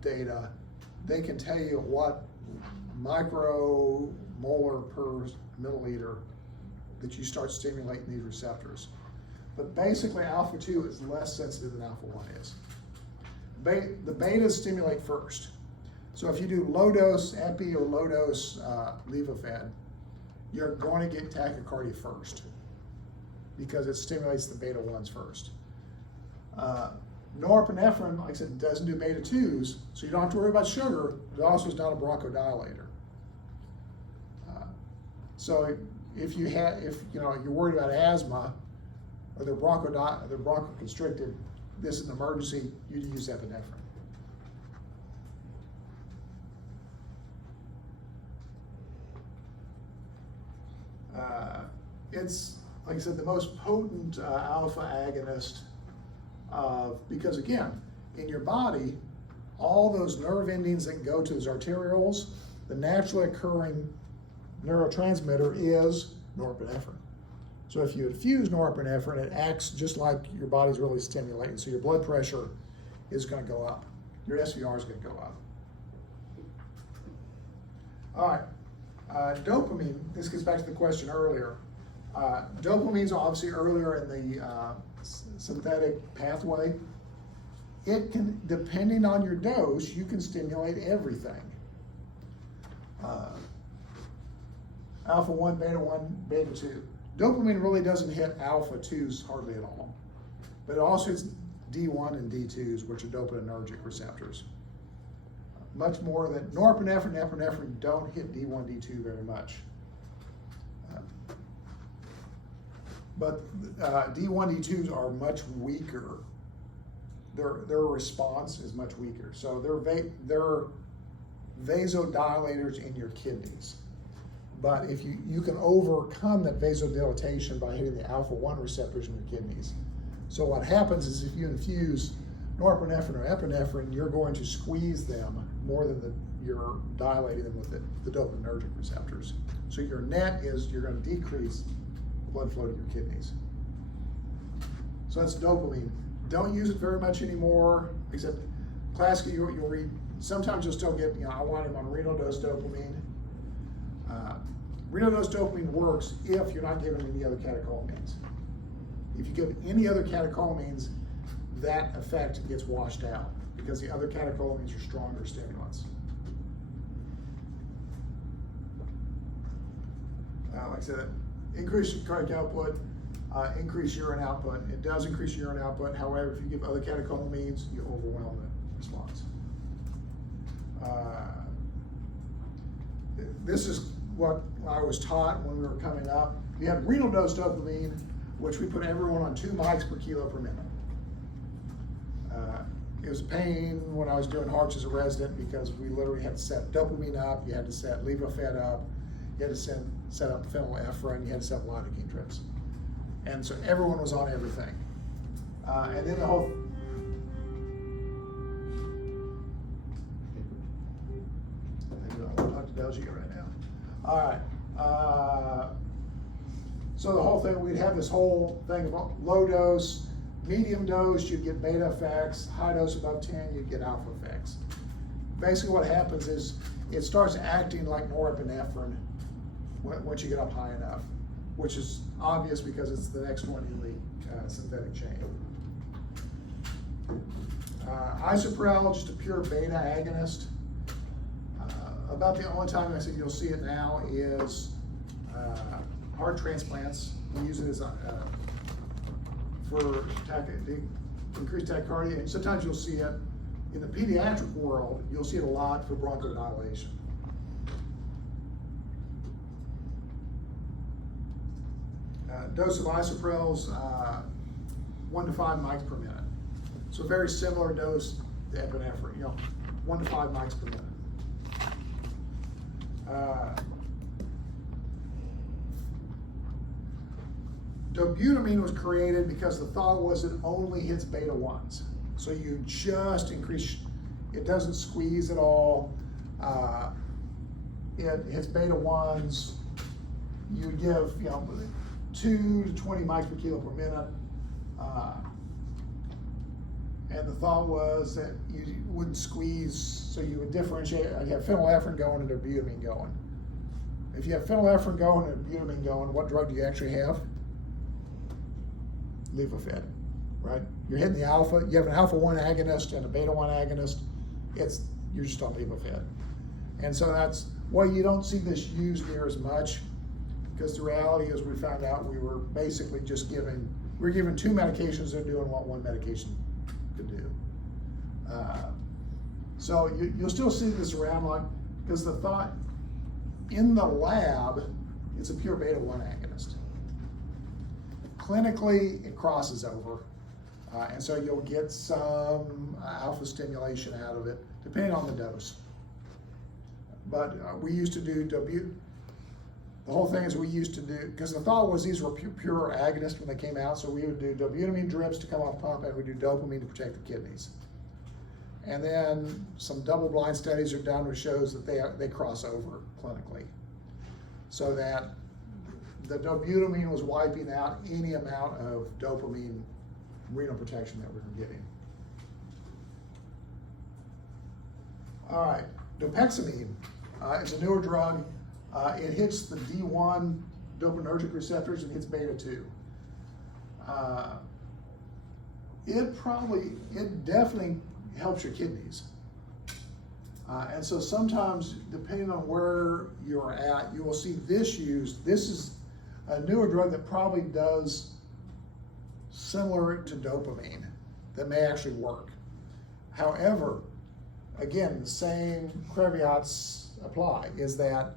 data, they can tell you what micromolar per milliliter that you start stimulating these receptors. But basically alpha 2 is less sensitive than alpha 1 is. The betas stimulate first. So if you do low dose epi or low dose Levofed, you're going to get tachycardia first because it stimulates the beta 1s first. Norepinephrine, like I said, doesn't do beta 2s, so you don't have to worry about sugar. It also is not a bronchodilator. So if you're worried about asthma or they're bronchoconstricted, this is an emergency, you use epinephrine. It's, like I said, the most potent alpha agonist because again, in your body, all those nerve endings that go to those arterioles, the naturally occurring neurotransmitter is norepinephrine. So if you infuse norepinephrine, it acts just like your body's really stimulating. So your blood pressure is going to go up. Your SVR is going to go up. All right, dopamine, this gets back to the question earlier. Dopamine's obviously earlier in the synthetic pathway. It can, depending on your dose, you can stimulate everything. Alpha 1, beta 1, beta 2. Dopamine really doesn't hit alpha 2s hardly at all, but it also hits D1 and D2s, which are dopaminergic receptors. Much more than norepinephrine and epinephrine don't hit D1, D2 very much. But D1, D2s are much weaker. Their response is much weaker. So they're vasodilators in your kidneys. But if you can overcome that vasodilatation by hitting the alpha 1 receptors in your kidneys. So what happens is if you infuse norepinephrine or epinephrine, you're going to squeeze them more than you're dilating them with the dopaminergic receptors. So your net is you're going to decrease blood flow to your kidneys. So that's dopamine. Don't use it very much anymore, except classically you'll read, sometimes you'll still get, I want him on renal dose dopamine. Renal dose dopamine works if you're not giving any other catecholamines. If you give any other catecholamines, that effect gets washed out because the other catecholamines are stronger stimulants. Like I said, increase cardiac output, increase urine output. It does increase urine output. However, if you give other catecholamines, you overwhelm the response. This is what I was taught when we were coming up. We had renal dose dopamine, which we put everyone on 2 mics per kilo per minute. It was a pain when I was doing hearts as a resident because we literally had to set dopamine up, you had to set levofed up, you had to set up phenylephrine, you had to set lidocaine drips. And so everyone was on everything. And then the whole, I'll talk to Belgique right now. All right. So the whole thing, we'd have this whole thing about low dose, medium dose, you'd get beta effects, high dose above 10, you'd get alpha effects. Basically what happens is it starts acting like norepinephrine once you get up high enough, which is obvious because it's the next one in the synthetic chain. Isoprel, just a pure beta agonist. About the only time I said you'll see it now is heart transplants. We use it as for increased tachycardia, and sometimes you'll see it in the pediatric world. You'll see it a lot for bronchodilation. Dose of isoprels, 1 to 5 mics per minute. So very similar dose to epinephrine, 1 to 5 mics per minute. Dobutamine was created because the thought was it only hits beta 1s. So you just increase, it doesn't squeeze at all. It hits beta 1s. You give, 2 to 20 mics per kilo per minute. And the thought was that you wouldn't squeeze, so you would differentiate. You have phenylephrine going and dobutamine going. If you have phenylephrine going and dobutamine going, what drug do you actually have? Levofed, right? You're hitting the alpha. You have an alpha 1 agonist and a beta 1 agonist. You're just on levofed. And so that's why you don't see this used near as much, because the reality is we found out we were basically just giving 2 medications that are doing what 1 medication could do. So you'll still see this around, because the thought in the lab, it's a pure beta 1 agonist. Clinically, it crosses over, and so you'll get some alpha stimulation out of it, depending on the dose. But we used to do the whole thing is we used to do, because the thought was these were pure agonists when they came out, so we would do dobutamine drips to come off pump, and we do dopamine to protect the kidneys. And then some double-blind studies are done which shows that they cross over clinically, so that the dobutamine was wiping out any amount of dopamine renal protection that we were getting. All right, dopexamine is a newer drug. It hits the D1 dopaminergic receptors and hits beta 2. It definitely helps your kidneys. And so sometimes, depending on where you're at, you will see this used. This is a newer drug that probably does similar to dopamine, that may actually work. However, again, the same caveats apply, is that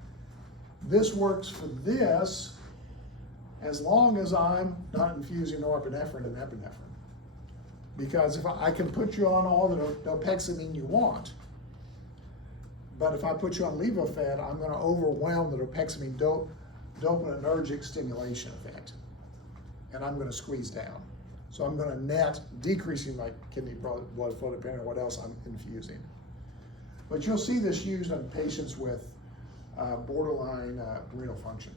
this works for this as long as I'm not infusing norepinephrine and epinephrine. Because if I can put you on all the dopexamine you want, but if I put you on levofed, I'm going to overwhelm the dopexamine dopaminergic stimulation effect, and I'm going to squeeze down. So I'm going to net decreasing my kidney blood flow depending on what else I'm infusing. But you'll see this used on patients with borderline renal function.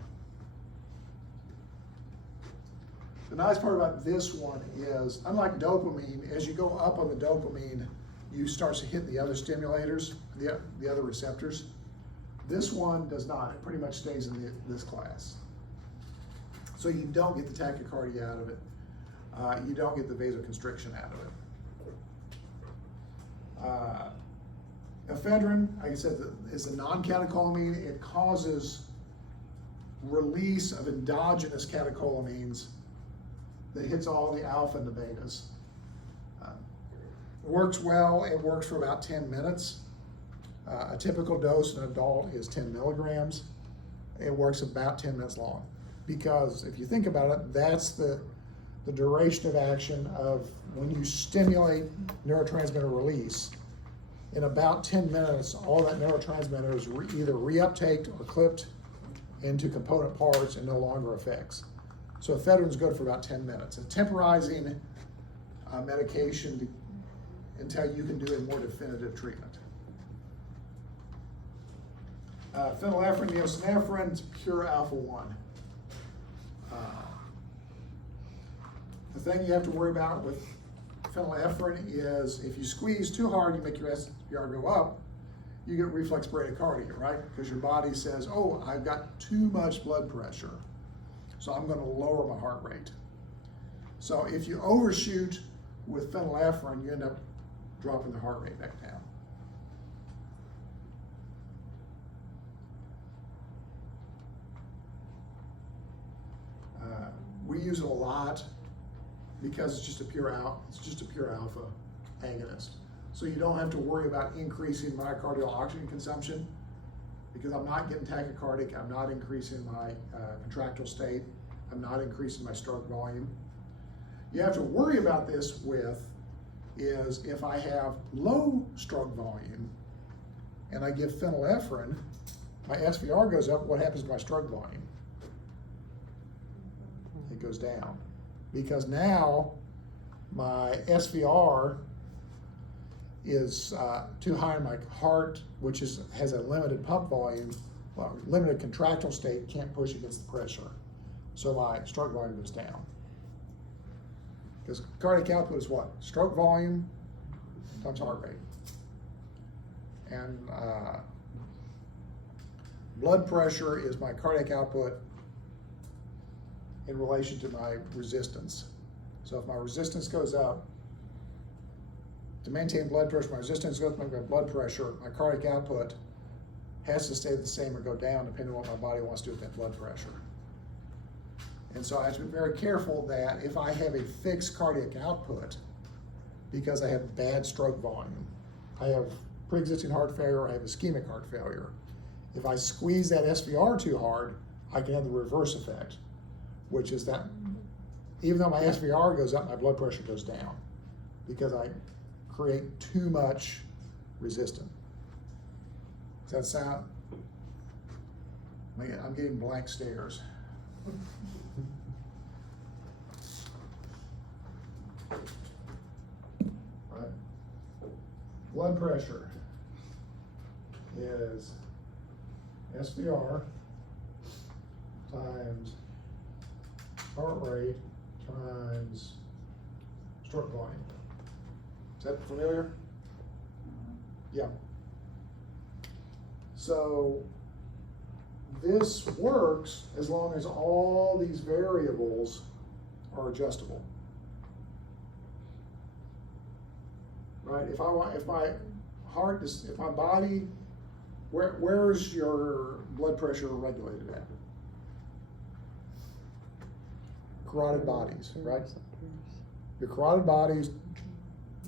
The nice part about this one is, unlike dopamine, as you go up on the dopamine, you start to hit the other stimulators, the other receptors. This one does not. It pretty much stays in this class. So you don't get the tachycardia out of it. You don't get the vasoconstriction out of it. Ephedrine, like I said, is a non-catecholamine. It causes release of endogenous catecholamines that hits all the alpha and the betas. It works well. It works for about 10 minutes. A typical dose in an adult is 10 milligrams. It works about 10 minutes long. Because if you think about it, that's the duration of action of when you stimulate neurotransmitter release. In about 10 minutes, all that neurotransmitter is either reuptaked or clipped into component parts and no longer affects. So ephedrine's good for about 10 minutes. A temporizing medication until you can do a more definitive treatment. Phenylephrine, neosynephrine, it's pure alpha-1. The thing you have to worry about with phenylephrine is if you squeeze too hard, you make your SVR go up, you get reflex bradycardia, right? Because your body says, oh, I've got too much blood pressure, so I'm going to lower my heart rate. So if you overshoot with phenylephrine, you end up dropping the heart rate back down. We use it a lot because it's just a pure alpha agonist. So you don't have to worry about increasing myocardial oxygen consumption because I'm not getting tachycardic, I'm not increasing my contractile state, I'm not increasing my stroke volume. You have to worry about this with is if I have low stroke volume and I give phenylephrine, my SVR goes up, what happens to my stroke volume? It goes down. Because now my SVR is too high in my heart, which has a limited pump volume, well, limited contractile state, can't push against the pressure. So my stroke volume goes down. Because cardiac output is what? Stroke volume times heart rate. And blood pressure is my cardiac output in relation to my resistance. So if my resistance goes up, to maintain blood pressure, my resistance goes up, my blood pressure, my cardiac output has to stay the same or go down depending on what my body wants to do with that blood pressure. And so I have to be very careful that if I have a fixed cardiac output, because I have bad stroke volume, I have pre-existing heart failure, or I have ischemic heart failure. If I squeeze that SVR too hard, I can have the reverse effect, which is that even though my SVR goes up, my blood pressure goes down because I create too much resistance. Does that sound? I'm getting blank stares. Right. Blood pressure is SVR times heart rate times stroke volume. Is that familiar? Yeah. So this works as long as all these variables are adjustable. Right? If my heart is, if my body, where's your blood pressure regulated at? Carotid bodies, right? Your carotid bodies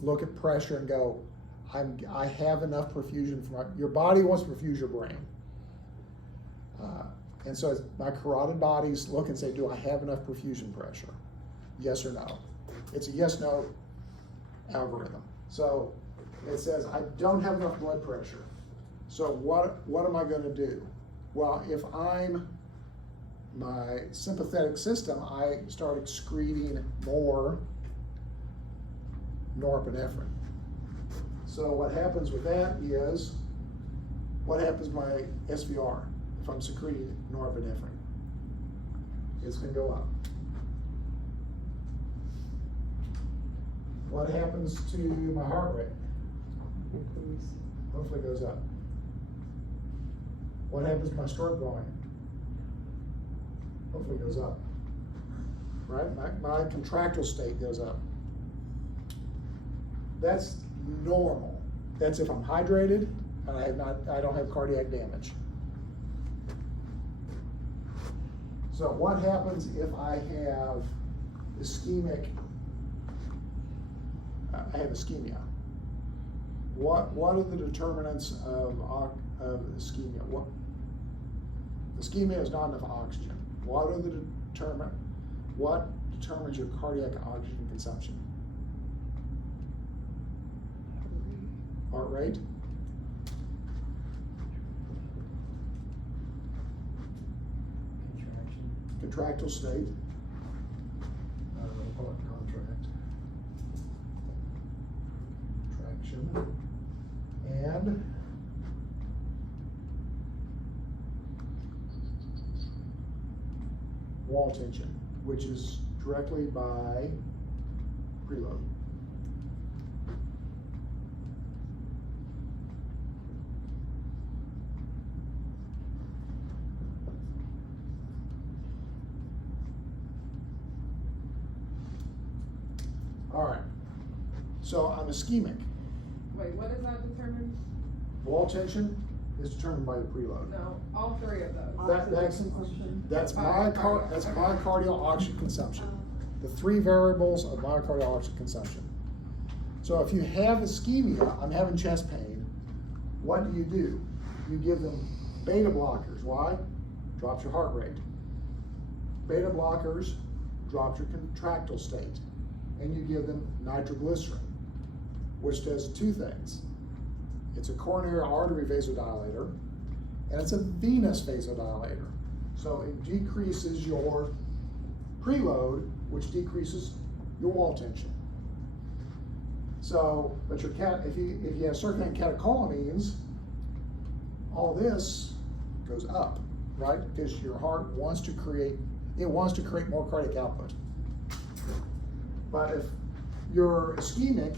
look at pressure and go, I have enough perfusion from your body wants to perfuse your brain. And so my carotid bodies look and say, do I have enough perfusion pressure? Yes or no? It's a yes-no algorithm. So it says, I don't have enough blood pressure. So what am I gonna do? Well, if my sympathetic system, I start excreting more norepinephrine. So what happens with that is, what happens to my SVR if I'm secreting norepinephrine? It's gonna go up. What happens to my heart rate? Increase. Hopefully it goes up. What happens to my stroke volume? Hopefully it goes up. Right? My contractile state goes up. That's normal. That's if I'm hydrated and I don't have cardiac damage. So what happens if I have ischemia? What are the determinants of ischemia? Ischemia is not enough oxygen. What determines your cardiac oxygen consumption? Heart rate. Contraction. Contractile state. We'll call it contract. Traction. And wall tension, which is directly by preload. All right, so I'm ischemic. Wait, what is that determined? Wall tension is determined by the preload. No, all three of those. That's myocardial oxygen consumption. The three variables of myocardial oxygen consumption. So if you have ischemia, I'm having chest pain, what do? You give them beta blockers. Why? Drops your heart rate. Beta blockers drops your contractile state. And you give them nitroglycerin, which does two things. It's a coronary artery vasodilator, and it's a venous vasodilator. So it decreases your preload, which decreases your wall tension. So, but if you have circulating catecholamines, all this goes up, right? Because your heart wants to create more cardiac output. But if you're ischemic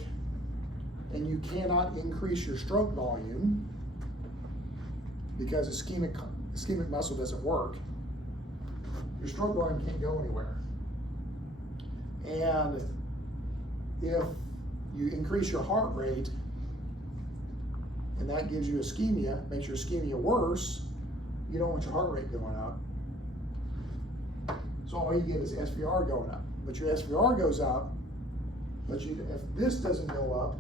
and you cannot increase your stroke volume because ischemic muscle doesn't work, your stroke volume can't go anywhere. And if you increase your heart rate and that gives you ischemia, makes your ischemia worse, you don't want your heart rate going up. So all you get is SVR going up. But your SVR goes up, but if this doesn't go up,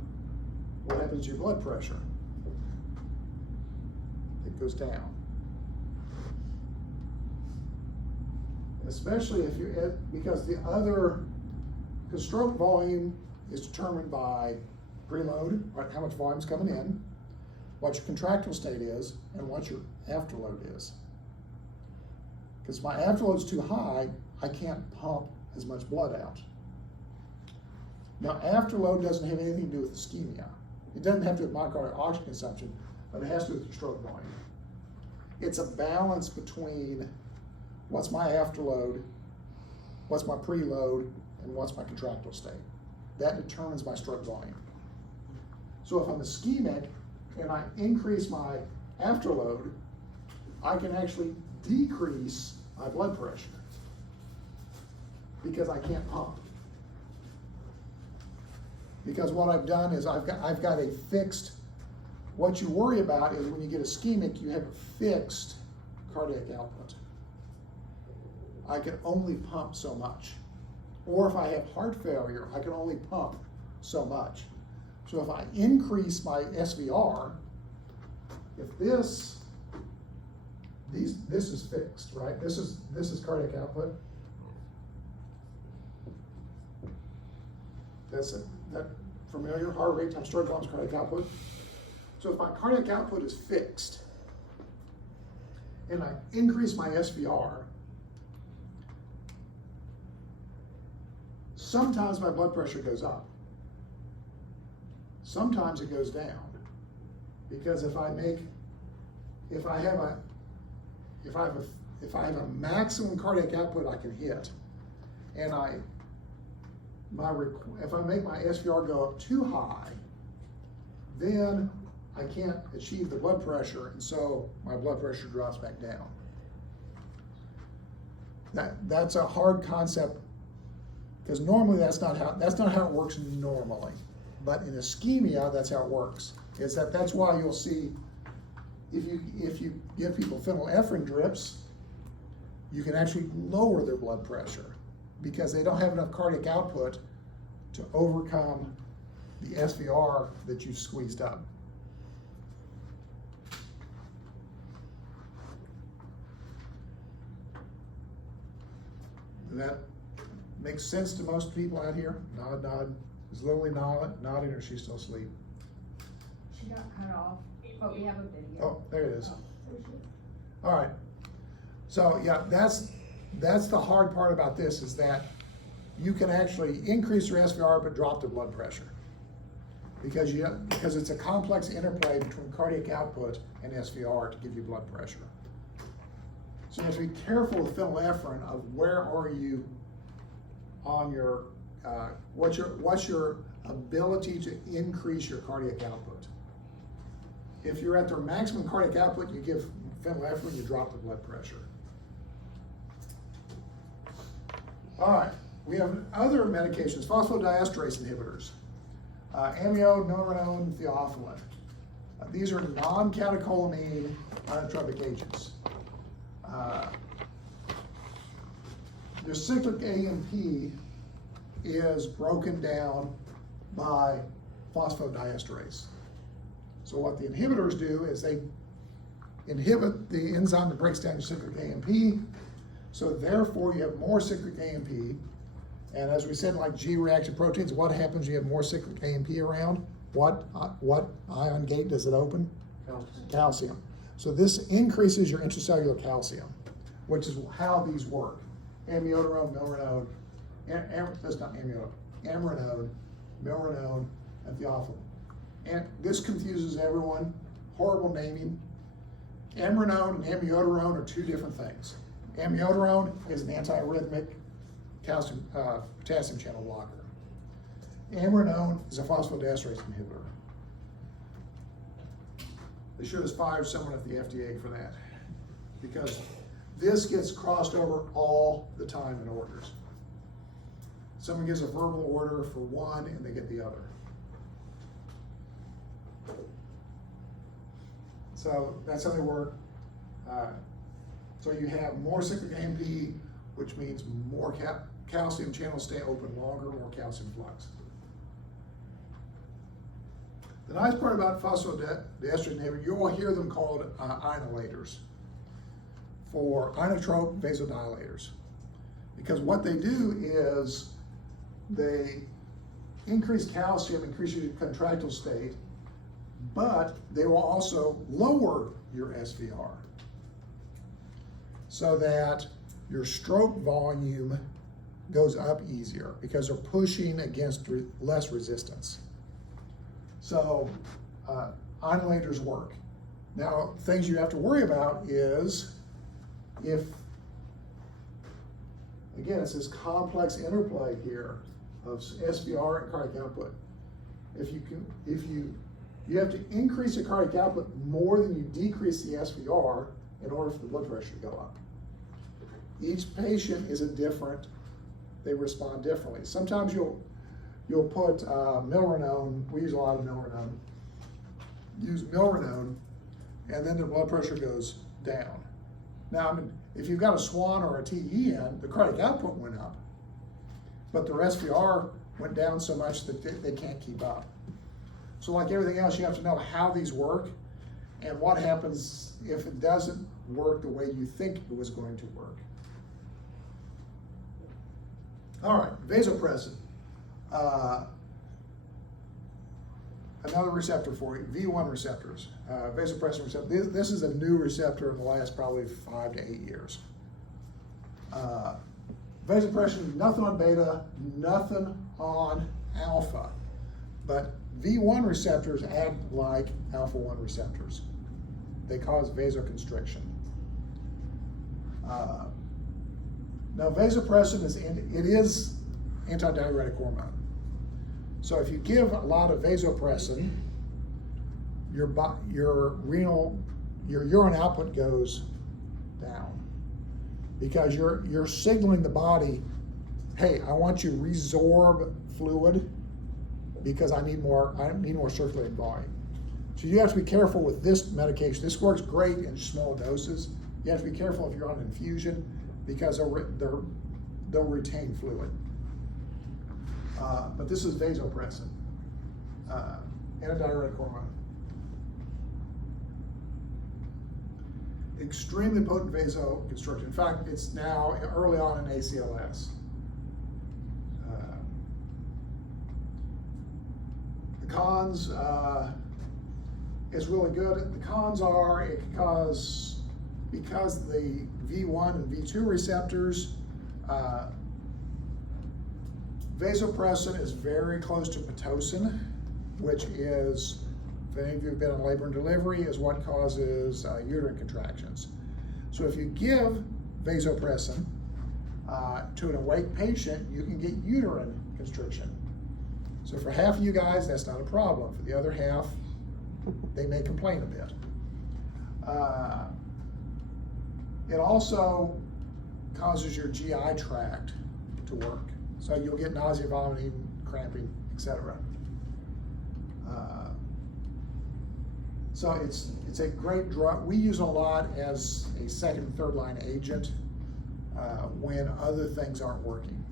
what happens to your blood pressure? It goes down. Especially if because stroke volume is determined by preload, right, how much volume's coming in, what your contractile state is, and what your afterload is. Because if my afterload's too high, I can't pump as much blood out. Now, afterload doesn't have anything to do with ischemia. It doesn't have to do with myocardial oxygen consumption, but it has to do with your stroke volume. It's a balance between what's my afterload what's my preload, and what's my contractile state. That determines my stroke volume. So if I'm ischemic and I increase my afterload, I can actually decrease my blood pressure because I can't pump. Because what I've done is I've got a fixed, what you worry about is when you get ischemic, you have a fixed cardiac output. I can only pump so much. Or if I have heart failure, I can only pump so much. So if I increase my SVR, if this is fixed, right? This is cardiac output. That's it. That familiar? Heart rate times stroke volume is cardiac output. So if my cardiac output is fixed and I increase my SVR, sometimes my blood pressure goes up. Sometimes it goes down. Because if I have a maximum cardiac output I can hit, and if I make my SVR go up too high, then I can't achieve the blood pressure, and so my blood pressure drops back down. That's a hard concept because normally that's not how it works normally. But in ischemia, that's how it works. That's why you'll see if you give people phenylephrine drips, you can actually lower their blood pressure because they don't have enough cardiac output to overcome the SVR that you've squeezed up. Does that make sense to most people out here? Nod, nod. Is Lily nodding or is she still asleep? She got cut off, but we have a video. Oh, there it is. Oh, there she is. All right. So yeah, that's the hard part about this is that you can actually increase your SVR but drop the blood pressure because it's a complex interplay between cardiac output and SVR to give you blood pressure. So you have to be careful with phenylephrine of where are you on your what's your ability to increase your cardiac output. If you're at their maximum cardiac output, you give phenylephrine, you drop the blood pressure. All right, we have other medications, phosphodiesterase inhibitors, amiodarone, milrinone, theophylline. These are non-catecholamine inotropic agents. Your cyclic AMP is broken down by phosphodiesterase. So what the inhibitors do is they inhibit the enzyme that breaks down your cyclic AMP, so therefore you have more cyclic AMP, and as we said, like G-reactive proteins, what happens when you have more cyclic AMP around? What ion gate does it open? Calcium. So this increases your intracellular calcium, which is how these work. Amiodarone, milrinone, that's not amiodarone, amrinone, milrinone, and theophylline. And this confuses everyone, horrible naming. Amrinone and amiodarone are two different things. Amiodarone is an antiarrhythmic potassium channel blocker. Amrinone is a phosphodiesterase inhibitor. They should have fired someone at the FDA for that because this gets crossed over all the time in orders. Someone gives a verbal order for one and they get the other. So that's how they work. So you have more cyclic AMP, which means more calcium channels stay open longer, more calcium flux. The nice part about phosphodiesterase inhibitors, you will hear them called inolators for inotrope vasodilators. Because what they do is they increase calcium, increase your contractile state, but they will also lower your SVR so that your stroke volume goes up easier because they're pushing against less resistance. So inolators work. Now, things you have to worry about is if Again, it's this complex interplay here of SVR and cardiac output. You have to increase the cardiac output more than you decrease the SVR in order for the blood pressure to go up. Each patient is different, they respond differently. Sometimes you'll put milrinone, we use a lot of milrinone, and then their blood pressure goes down. Now, I mean, if you've got a SWAN or a TEN, the cardiac output went up, but their SVR went down so much that they can't keep up. So like everything else, you have to know how these work and what happens if it doesn't work the way you think it was going to work. All right, vasopressin. Another receptor for you, V1 receptors, vasopressin receptor. This is a new receptor in the last probably 5 to 8 years. Vasopressin, nothing on beta, nothing on alpha, but V1 receptors act like alpha 1 receptors. They cause vasoconstriction. Now vasopressin is antidiuretic hormone. So if you give a lot of vasopressin, your urine output goes down because you're signaling the body, hey, I want you to resorb fluid because I need more circulating volume. So you have to be careful with this medication. This works great in small doses. You have to be careful if you're on infusion because they'll retain fluid. But this is vasopressin, antidiuretic hormone. Extremely potent vasoconstriction. In fact, it's now early on in ACLS. The cons, it's really good. The cons are it can cause, because the V1 and V2 receptors, vasopressin is very close to Pitocin, which is, if any of you have been on labor and delivery, is what causes uterine contractions. So if you give vasopressin to an awake patient, you can get uterine constriction. So for half of you guys, that's not a problem. For the other half, they may complain a bit. It also causes your GI tract to work. So you'll get nausea, vomiting, cramping, etc. So it's a great drug. We use it a lot as a second and third line agent when other things aren't working.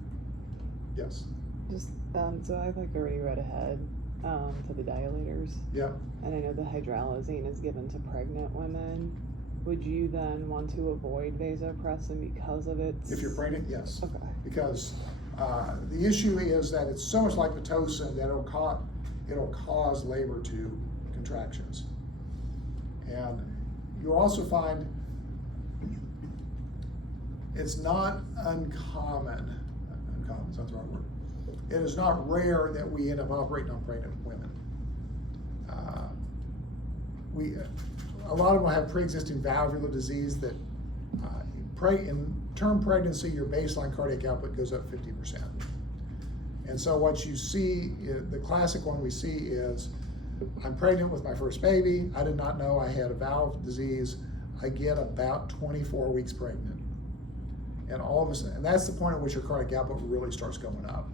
Yes. Just, so I've like already read ahead to the dilators. Yeah. And I know the hydralazine is given to pregnant women. Would you then want to avoid vasopressin because of its? If you're pregnant, yes. Okay. Because the issue is that it's so much like Pitocin that it'll cause labor to contractions. And you also find it's not uncommon, is not the right word. It is not rare that we end up operating on pregnant women. A lot of them have pre-existing valvular disease that in term pregnancy, your baseline cardiac output goes up 50%. And so what you see, the classic one we see is, I'm pregnant with my first baby. I did not know I had a valve disease. I get about 24 weeks pregnant. And all of a sudden, and that's the point at which your cardiac output really starts going up.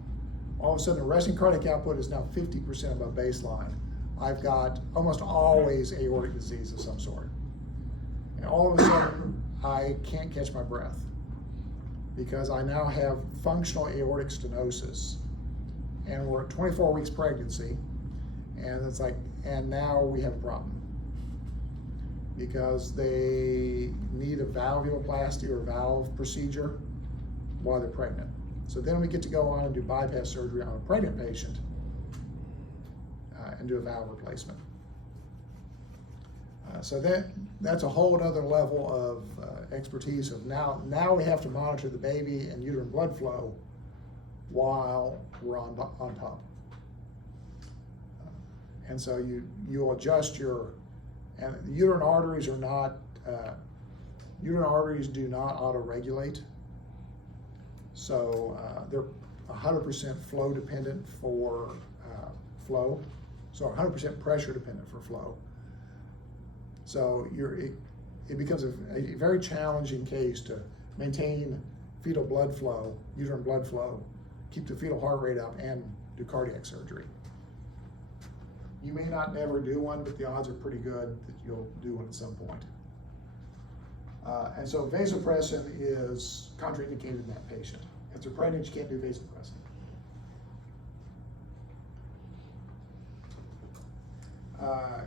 All of a sudden, the resting cardiac output is now 50% above baseline. I've got almost always aortic disease of some sort. And all of a sudden, I can't catch my breath because I now have functional aortic stenosis. And we're at 24 weeks pregnancy, and it's like, and now we have a problem because they need a valvuloplasty or valve procedure while they're pregnant. So then we get to go on and do bypass surgery on a pregnant patient and do a valve replacement. So that's a whole other level of expertise of now we have to monitor the baby and uterine blood flow while we're on pump. And so you adjust and uterine arteries are not, uterine arteries do not auto-regulate. So they're 100% flow dependent for flow, so 100% pressure dependent for flow. So it becomes a very challenging case to maintain fetal blood flow, uterine blood flow, keep the fetal heart rate up, and do cardiac surgery. You may not never do one, but the odds are pretty good that you'll do one at some point. And so vasopressin is contraindicated in that patient. If they're pregnant, you can't do vasopressin.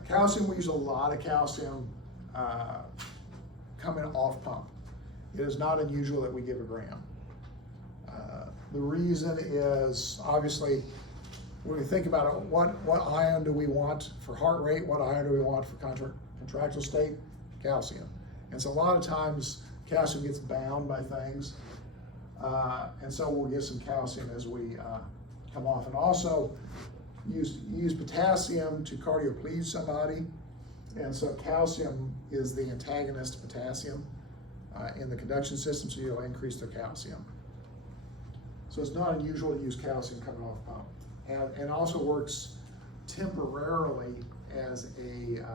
Calcium, we use a lot of calcium coming off pump. It is not unusual that we give a gram. The reason is, obviously, when we think about it, what ion do we want for heart rate? What ion do we want for contractile state? Calcium. And so a lot of times calcium gets bound by things. And so we'll give some calcium as we come off. And also use potassium to cardioplease somebody. And so calcium is the antagonist to potassium in the conduction system, so you'll increase their calcium. So it's not unusual to use calcium coming off pump. And also works temporarily as a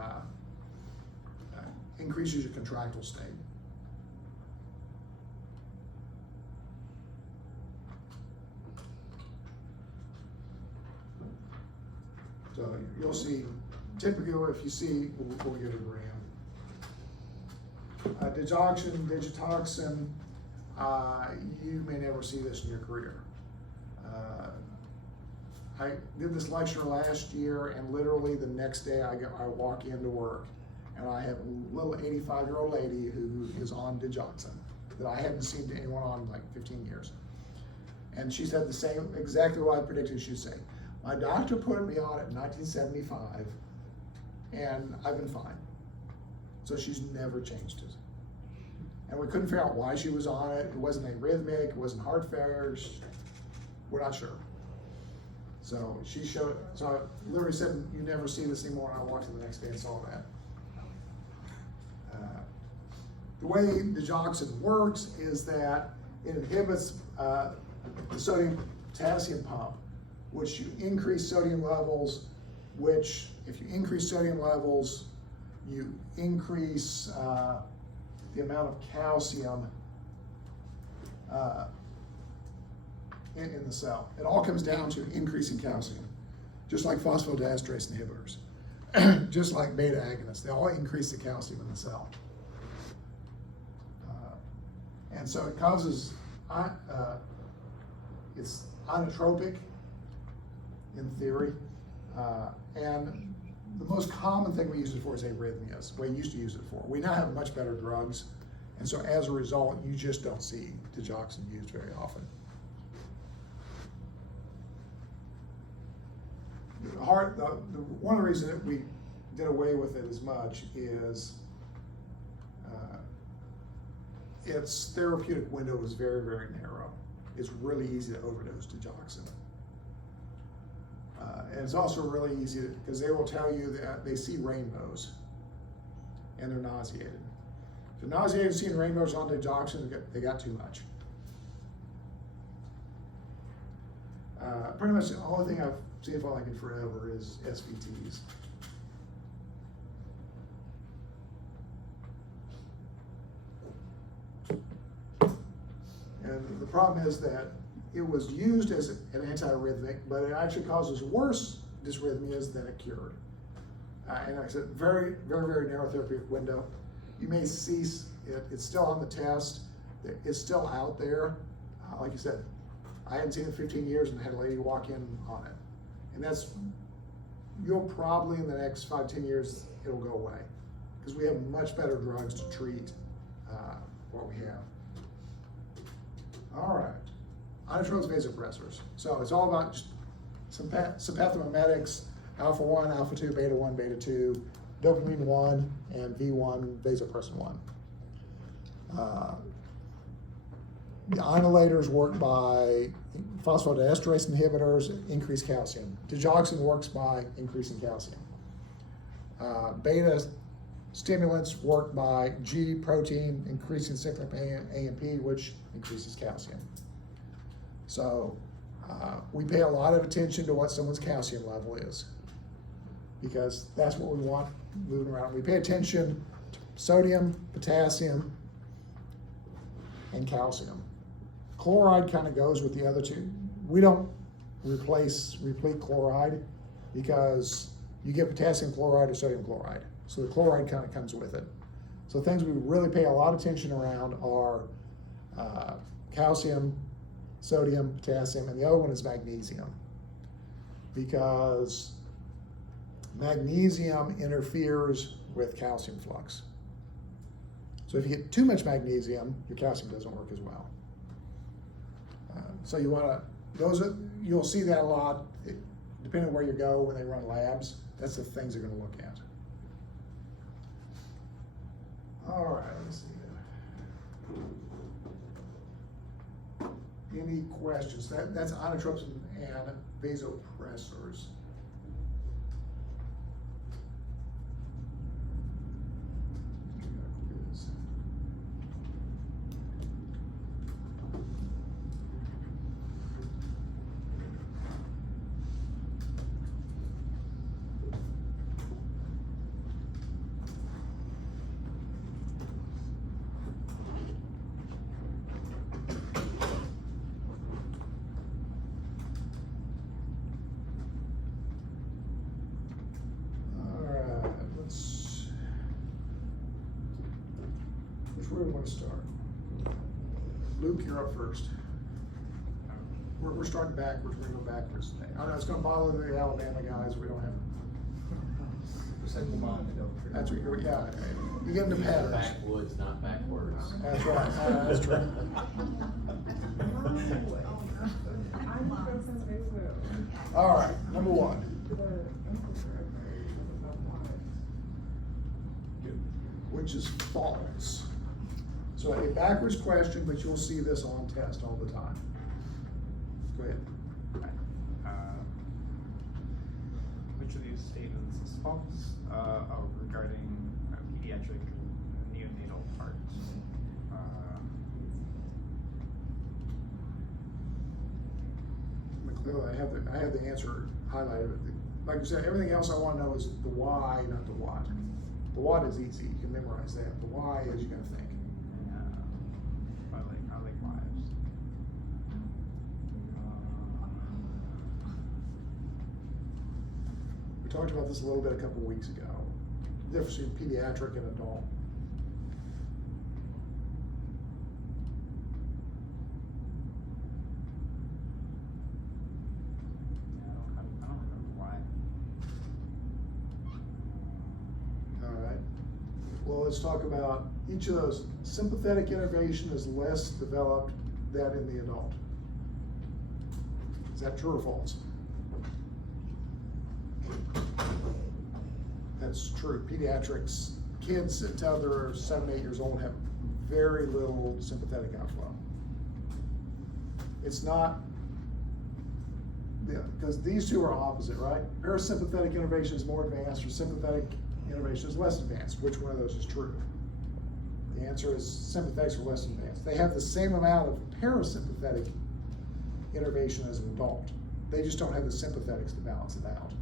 increases your contractile state. So you'll see, typically if you see, we'll give a gram. Digoxin, digitoxin, you may never see this in your career. I did this lecture last year, and literally the next day I walk into work, and I have a little 85-year-old lady who is on digoxin that I hadn't seen anyone on in like 15 years. And she said the same, exactly what I predicted she'd say. My doctor put me on it in 1975, and I've been fine. So she's never changed it. And we couldn't figure out why she was on it. It wasn't arrhythmic, it wasn't heart failure. We're not sure. So she showed, so I literally said, you never see this anymore, and I walked in the next day and saw that. The way digoxin works is that it inhibits the sodium-potassium pump, which you increase sodium levels, which if you increase sodium levels, you increase the amount of calcium in the cell. It all comes down to increasing calcium, just like phosphodiesterase inhibitors, just like beta agonists. They all increase the calcium in the cell. And so it causes, it's inotropic in theory, and the most common thing we use it for is arrhythmias. We used to use it for. We now have much better drugs, and so as a result, you just don't see digoxin used very often. One of the reasons that we did away with it as much is its therapeutic window is very, very narrow. It's really easy to overdose digoxin. And it's also really easy because they will tell you that they see rainbows and they're nauseated. If they're nauseated and seeing rainbows on digoxin, they got too much. Pretty much the only thing I've seen for like it forever is SVTs. And the problem is that it was used as an antiarrhythmic, but it actually causes worse dysrhythmias than it cured. And like I said, very, very, very narrow therapeutic window. You may see it, it's still on the test, it's still out there. Like you said, I hadn't seen it in 15 years and had a lady walk in on it. And that's, you'll probably in the next 5-10 years, it'll go away. Because we have much better drugs to treat what we have. All right. Inotropic vasopressors. So it's all about just sympathomimetics, alpha 1, alpha 2, beta 1, beta 2, dopamine 1, and V1, vasopressin 1. The inolators work by phosphodiesterase inhibitors, increase calcium. Digoxin works by increasing calcium. Beta stimulants work by G protein, increasing cyclic AMP, which increases calcium. So we pay a lot of attention to what someone's calcium level is, because that's what we want moving around. We pay attention to sodium, potassium, and calcium. Chloride kind of goes with the other two. We don't replete chloride because you get potassium chloride or sodium chloride. So the chloride kind of comes with it. So things we really pay a lot of attention around are calcium, sodium, potassium, and the other one is magnesium. Because magnesium interferes with calcium flux. So if you get too much magnesium, your calcium doesn't work as well. So you want to, you'll see that a lot, depending on where you go when they run labs. That's the things they're going to look at. All right, let's see. Any questions? That's inotropes and vasopressors. Where do we want to start? Luke, you're up first. We're starting backwards. We're going to go backwards today. I know it's going to bother the Alabama guys. We don't have. That's what you're. Yeah, you get into patterns. Backwoods, not backwards. That's right. That's true. All right. Number one. Which is false. So a backwards question, but you'll see this on test all the time. Go ahead. Which of these statements is false regarding pediatric neonatal parts? Clearly, I have the answer highlighted. Like I said, everything else I want to know is the why, not the what. The what is easy. You can memorize that. The why is you got to think. I like wives. We talked about this a little bit a couple of weeks ago. The difference between pediatric and adult. I don't remember why. All right. Well, let's talk about each of those. Sympathetic innervation is less developed than in the adult. Is that true or false? That's true. Pediatrics, kids until they're 7, 8 years old have very little sympathetic outflow. It's not, because these two are opposite, right? Parasympathetic innervation is more advanced, or sympathetic innervation is less advanced. Which one of those is true? The answer is sympathetics are less advanced. They have the same amount of parasympathetic innervation as an adult. They just don't have the sympathetics to balance it out.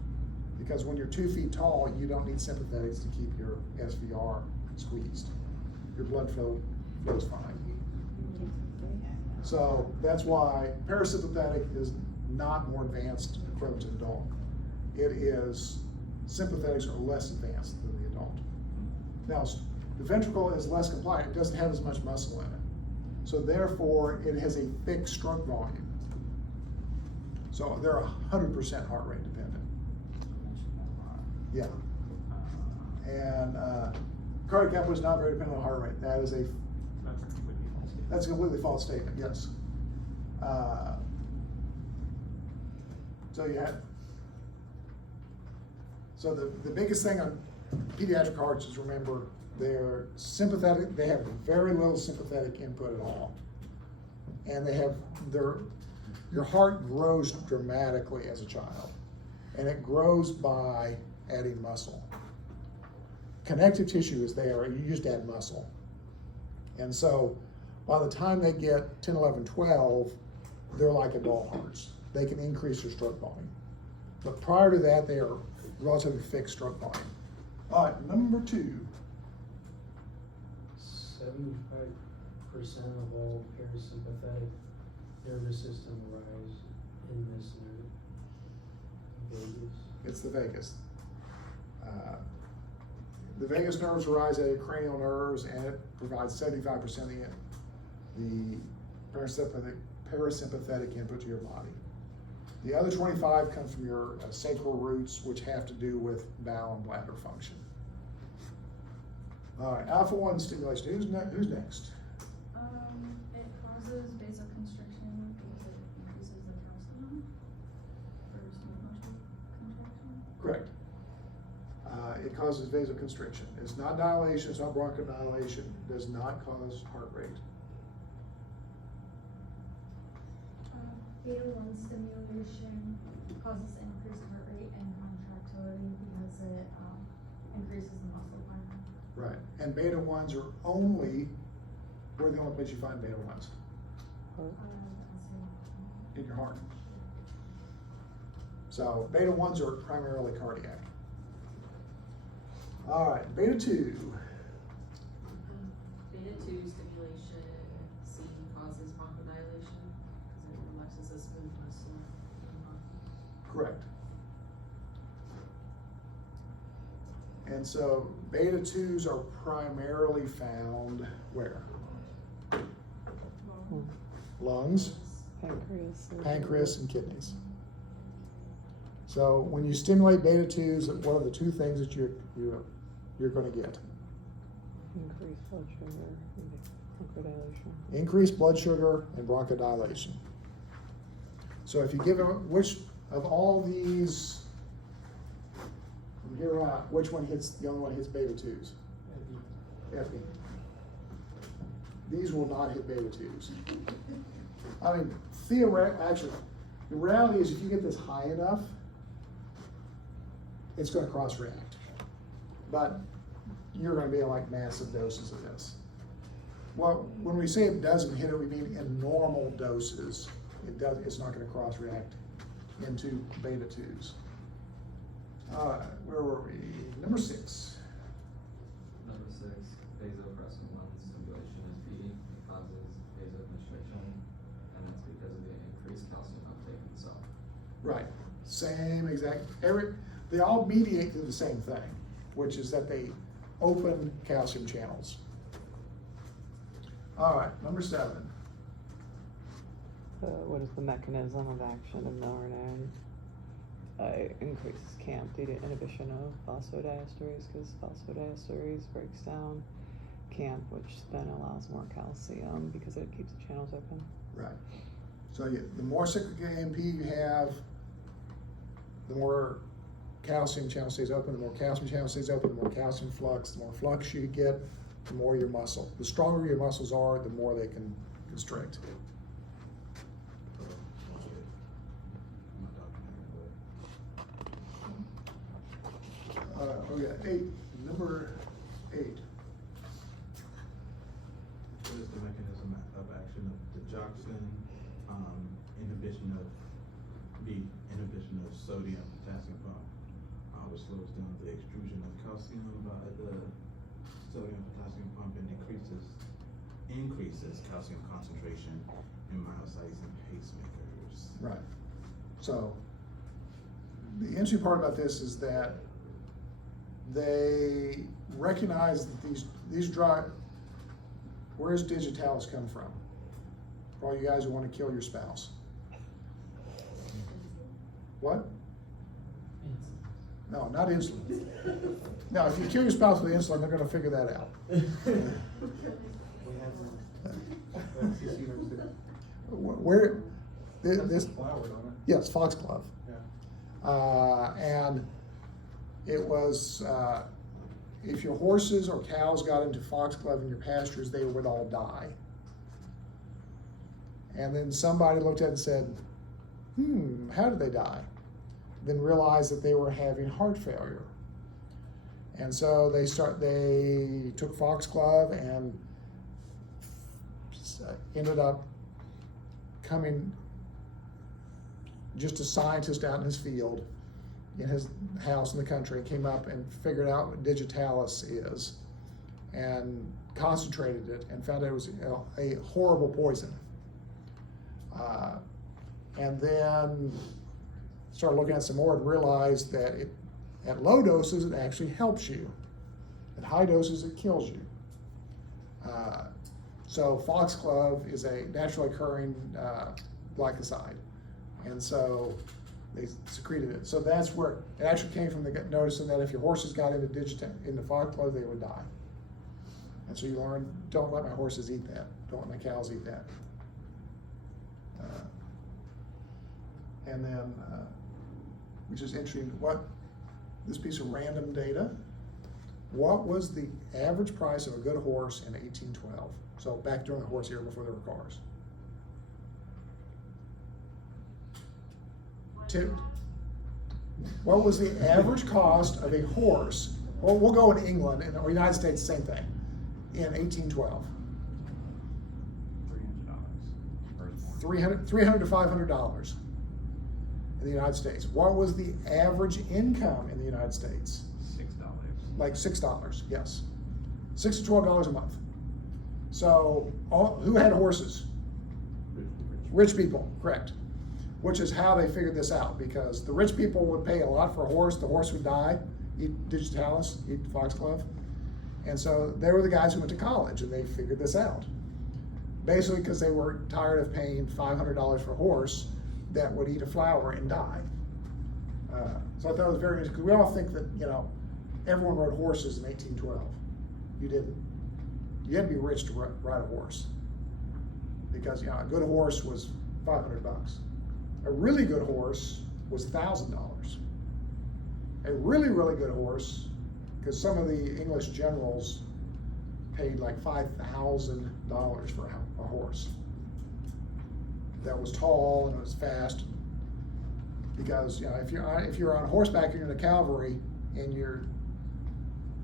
Because when you're 2 feet tall, you don't need sympathetics to keep your SVR squeezed. Your blood flow flows fine. So that's why parasympathetic is not more advanced equivalent to adult. It is, sympathetics are less advanced than the adult. Now, the ventricle is less compliant. It doesn't have as much muscle in it. So therefore, it has a fixed stroke volume. So they're 100% heart rate dependent. Yeah. And cardiac output is not very dependent on heart rate. That is a That's a completely false statement. That's a completely false statement, yes. So you have, so the biggest thing on pediatric hearts is, remember, they're sympathetic, they have very little sympathetic input at all. And they have your heart grows dramatically as a child. And it grows by adding muscle. Connective tissue is there, you just add muscle. And so by the time they get 10, 11, 12, they're like adult hearts. They can increase their stroke volume. But prior to that, they are relatively fixed stroke volume. All right, number 2. 75% of all parasympathetic nervous system arise in this nerve. Vagus. It's the vagus. The vagus nerves arise at cranial nerves, and it provides 75% of the parasympathetic input to your body. The other 25 comes from your sacral roots, which have to do with bowel and bladder function. All right, alpha 1 stimulation. Who's next? It causes vasoconstriction because it increases the calcium for smooth muscle contraction. Correct. It causes vasoconstriction. It's not dilation, it's not bronchodilation, it does not cause heart rate. Beta 1 stimulation causes increased heart rate and contractility because it increases the muscle fiber. Right. And beta 1s are only, where are the only place you find beta 1s? In your heart. So beta 1s are primarily cardiac. All right, beta 2. Beta 2 stimulation, C, causes bronchodilation because it relaxes the smooth muscle. Correct. And so beta 2s are primarily found where? Lungs, pancreas, and kidneys. So when you stimulate beta 2s, what are the 2 things that you're going to get? Increased blood sugar and bronchodilation. Increased blood sugar and bronchodilation. So if you give them, which of all these, from here on out, which one hits, the only one hits beta 2s? Epi. These will not hit beta 2s. I mean, actually, the reality is if you get this high enough, it's going to cross-react. But you're going to be in like massive doses of this. Well, when we say it doesn't hit it, we mean in normal doses, it's not going to cross-react into beta 2s. All right, where were we? Number 6. Number 6, vasopressin lung stimulation is B. It causes vasoconstriction, and that's because of the increased calcium uptake in the cell. Right, same exact, they all mediate through the same thing, which is that they open calcium channels. All right, number 7. What is the mechanism of action of Norrin? It increases CAMP due to inhibition of phosphodiesterase because phosphodiesterase breaks down CAMP, which then allows more calcium because it keeps the channels open. Right. So the more cyclic AMP you have, the more calcium channel stays open. The more calcium channel stays open, the more calcium flux. The more flux you get, the more your muscle. The stronger your muscles are, the more they can constrict. We got 8. Number 8. What is the mechanism of action of digoxin, inhibition of sodium potassium pump, which slows down the extrusion of calcium by the sodium potassium pump and increases calcium concentration in myocytes and pacemakers. Right. So the interesting part about this is that they recognize that these drugs. Where does digitalis come from? For all you guys who want to kill your spouse. What? No, not insulin. Now, if you kill your spouse with insulin, they're going to figure that out. Where? This? Yes, foxglove. Yeah. And it was, if your horses or cows got into foxglove in your pastures, they would all die. And then somebody looked at it and said, how did they die? Then realized that they were having heart failure. And so they took foxglove and ended up just a scientist out in his field, in his house in the country, came up and figured out what digitalis is and concentrated it and found out it was a horrible poison. And then started looking at some more and realized that at low doses it actually helps you. At high doses it kills you. So foxglove is a naturally occurring glycoside. And so they secreted it. So that's where it actually came from, noticing that if your horses got into foxglove, they would die. And so you learn, don't let my horses eat that. Don't let my cows eat that. And then, which is interesting, this piece of random data, what was the average price of a good horse in 1812? So back during the horse era before there were cars. What was the average cost of a horse? Well, we'll go in England, in the United States, same thing, in 1812. $300 to $500 in the United States. What was the average income in the United States? $6. Like $6, yes. $6 to $12 a month. So, who had horses? Rich people, correct. Which is how they figured this out, because the rich people would pay a lot for a horse, the horse would die, eat digitalis, eat foxglove. And so they were the guys who went to college and they figured this out. Basically because they were tired of paying $500 for a horse that would eat a flower and die. So I thought it was very interesting, because we all think that, everyone rode horses in 1812. You didn't. You had to be rich to ride a horse. Because, a good horse was $500. A really good horse was $1,000. A really, really good horse, because some of the English generals paid like $5,000 for a horse that was tall and it was fast. Because if you're on horseback and you're in the cavalry and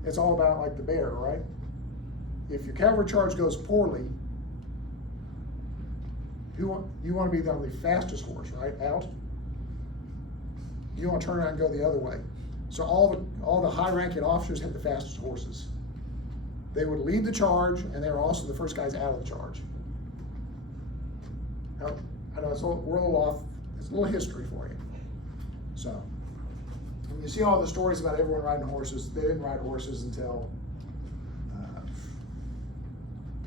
it's all about like the bear, right? If your cavalry charge goes poorly, you want to be on the fastest horse, right? Out. You want to turn around and go the other way. So all the high-ranking officers had the fastest horses. They would lead the charge, and they were also the first guys out of the charge. Now, I know we're a little off. It's a little history for you. So, when you see all the stories about everyone riding horses, they didn't ride horses until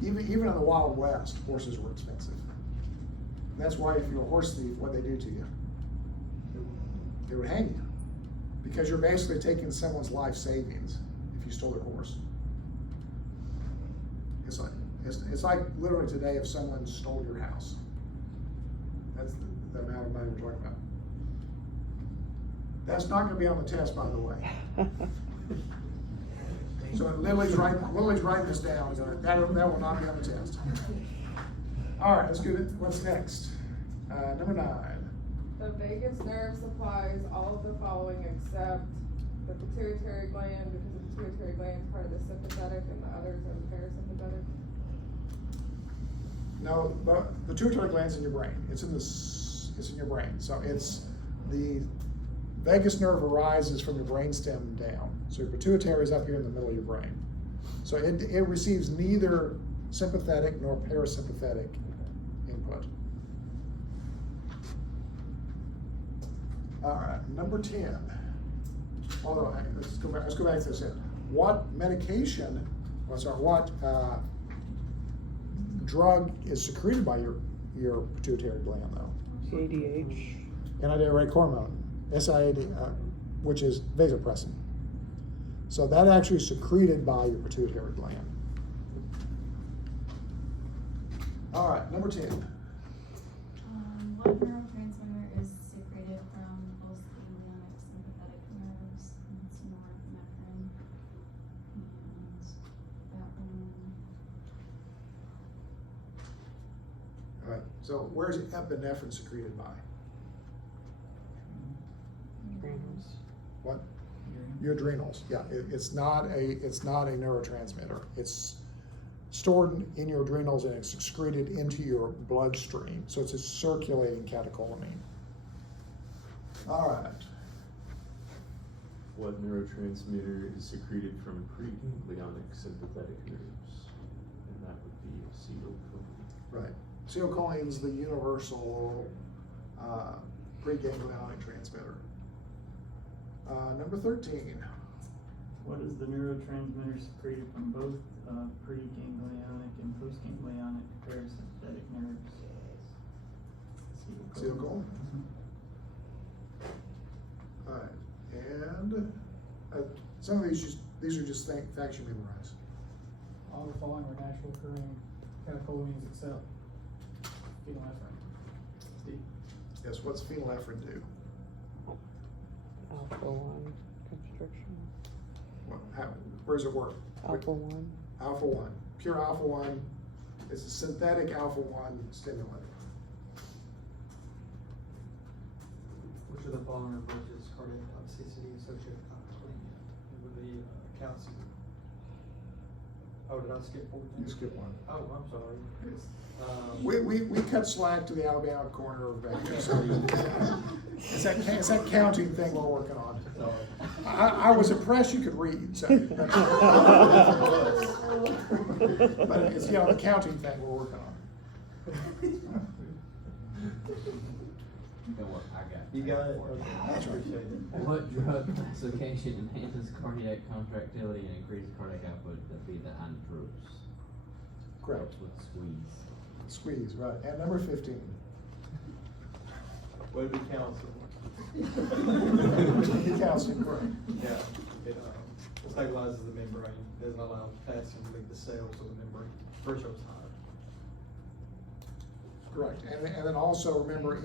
even in the Wild West, horses were expensive. And that's why if you're a horse thief, what they do to you? They would hang you, because you're basically taking someone's life savings if you stole their horse. It's like literally today if someone stole your house. That's the amount of money we're talking about. That's not going to be on the test, by the way. So Lily's writing this down. That will not be on the test. All right, let's get it. What's next? Number 9. The vagus nerve supplies all of the following except the pituitary gland, because the pituitary gland is part of the sympathetic and the others are the parasympathetic. No, but the pituitary gland's in your brain. It's in your brain. So it's the vagus nerve arises from your brainstem down. So your pituitary is up here in the middle of your brain. So it receives neither sympathetic nor parasympathetic input. All right, number 10. Although, let's go back to this. What medication? What drug is secreted by your pituitary gland, though? ADH. Antidiuretic hormone, SIAD, which is vasopressin. So that actually is secreted by your pituitary gland. All right, number 10. What neurotransmitter is secreted from both the embryonic sympathetic nerves? It's norepinephrine. And that one. All right, so where's epinephrine secreted by? Adrenals. What? Your adrenals. Yeah, it's not a neurotransmitter. It's stored in your adrenals and it's excreted into your bloodstream. So it's a circulating catecholamine. All right. What neurotransmitter is secreted from preganglionic sympathetic nerves? And that would be acetylcholine. Right. Acetylcholine's the universal preganglionic transmitter. Number 13. What is the neurotransmitter secreted from both preganglionic and postganglionic parasympathetic nerves? Acetylcholine. All right. And some of these are just facts you memorize. All the following are natural occurring catecholamines except phenylephrine. Steve? Yes, what's phenylephrine do? Alpha 1 constriction. Where does it work? Alpha 1. Alpha 1. Pure alpha 1 is a synthetic alpha 1 stimulant. Which of the following approaches cardiac toxicity associated with hyperkalemia? It would be calcium. Oh, did I skip 14? You skip one. Oh, I'm sorry. We cut slack to the Alabama corner of back there. So it's that counting thing we're working on. I was impressed you could read. So, but it's the counting thing we're working on. Don't worry, I got it. You got it? Okay. That's right. Appreciate it. What drug classification enhances cardiac contractility and increases cardiac output? That'd be the anatropes. Correct. With squeeze. Squeeze, right. And number 15. Would it be calcium? Calcium, correct. Yeah, it stabilizes the membrane, doesn't allow potassium to leave the cells of the membrane. Threshold's higher. Correct. And then also remember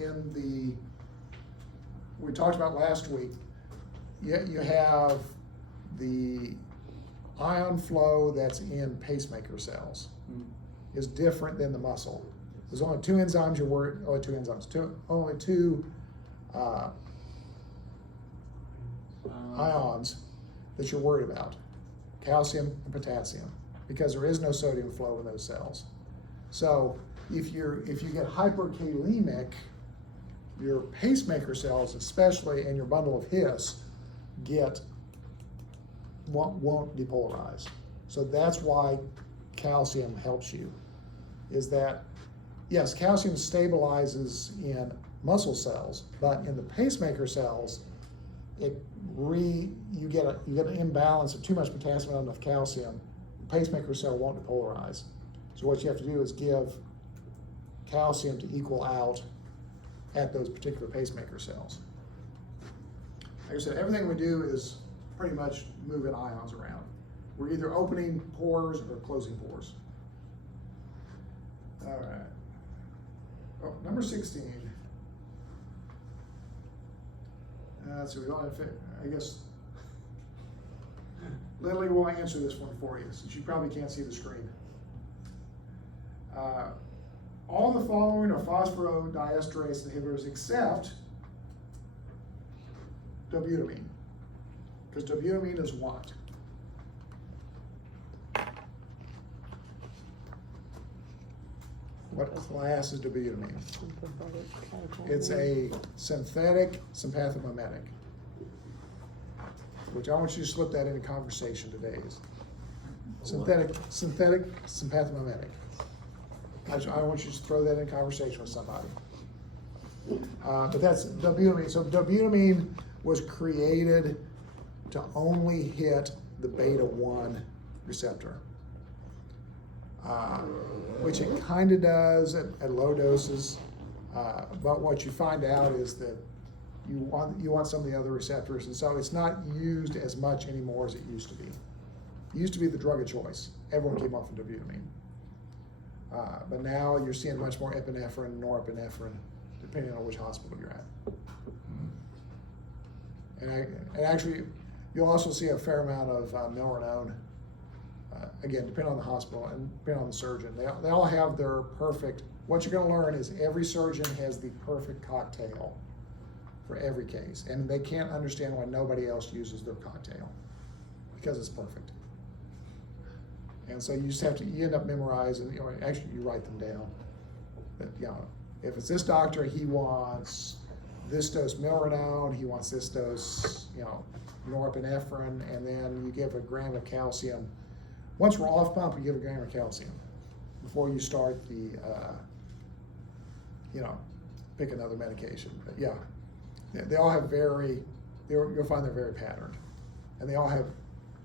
we talked about last week, you have the ion flow that's in pacemaker cells is different than the muscle. There's only two enzymes only two ions that you're worried about, calcium and potassium, because there is no sodium flow in those cells. So if you get hyperkalemic, your pacemaker cells, especially, and your bundle of His, won't depolarize. So that's why calcium helps you. Is that yes, calcium stabilizes in muscle cells, but in the pacemaker cells, you get an imbalance of too much potassium and not enough calcium. The pacemaker cell won't depolarize. So what you have to do is give calcium to equal out at those particular pacemaker cells. Like I said, everything we do is pretty much moving ions around. We're either opening pores or closing pores. All right. Oh, number 16. So we don't have, I guess, Lily will answer this one for you, since you probably can't see the screen. All the following are phosphodiesterase inhibitors except dobutamine, because dobutamine is what? What class is dobutamine? It's a synthetic sympathomimetic, which I want you to slip that into conversation today. Synthetic sympathomimetic. I want you to throw that in conversation with somebody. But that's dobutamine. So dobutamine was created to only hit the beta-1 receptor. Which it kind of does at low doses, but what you find out is that you want some of the other receptors, and so it's not used as much anymore as it used to be. It used to be the drug of choice. Everyone came off of dobutamine, but now you're seeing much more epinephrine, norepinephrine, depending on which hospital you're at. And actually, you'll also see a fair amount of milrinone. Again, depending on the hospital and depending on the surgeon. They all have their perfect, what you're gonna learn is every surgeon has the perfect cocktail for every case. And they can't understand why nobody else uses their cocktail, because it's perfect. And so you end up memorizing, actually you write them down. That, if it's this doctor, he wants this dose milrinone, he wants this dose, you know, norepinephrine, and then you give a gram of calcium. Once we're off pump, you give a gram of calcium before you start the, you know, pick another medication. But yeah, they all have you'll find they're very patterned. And they all have,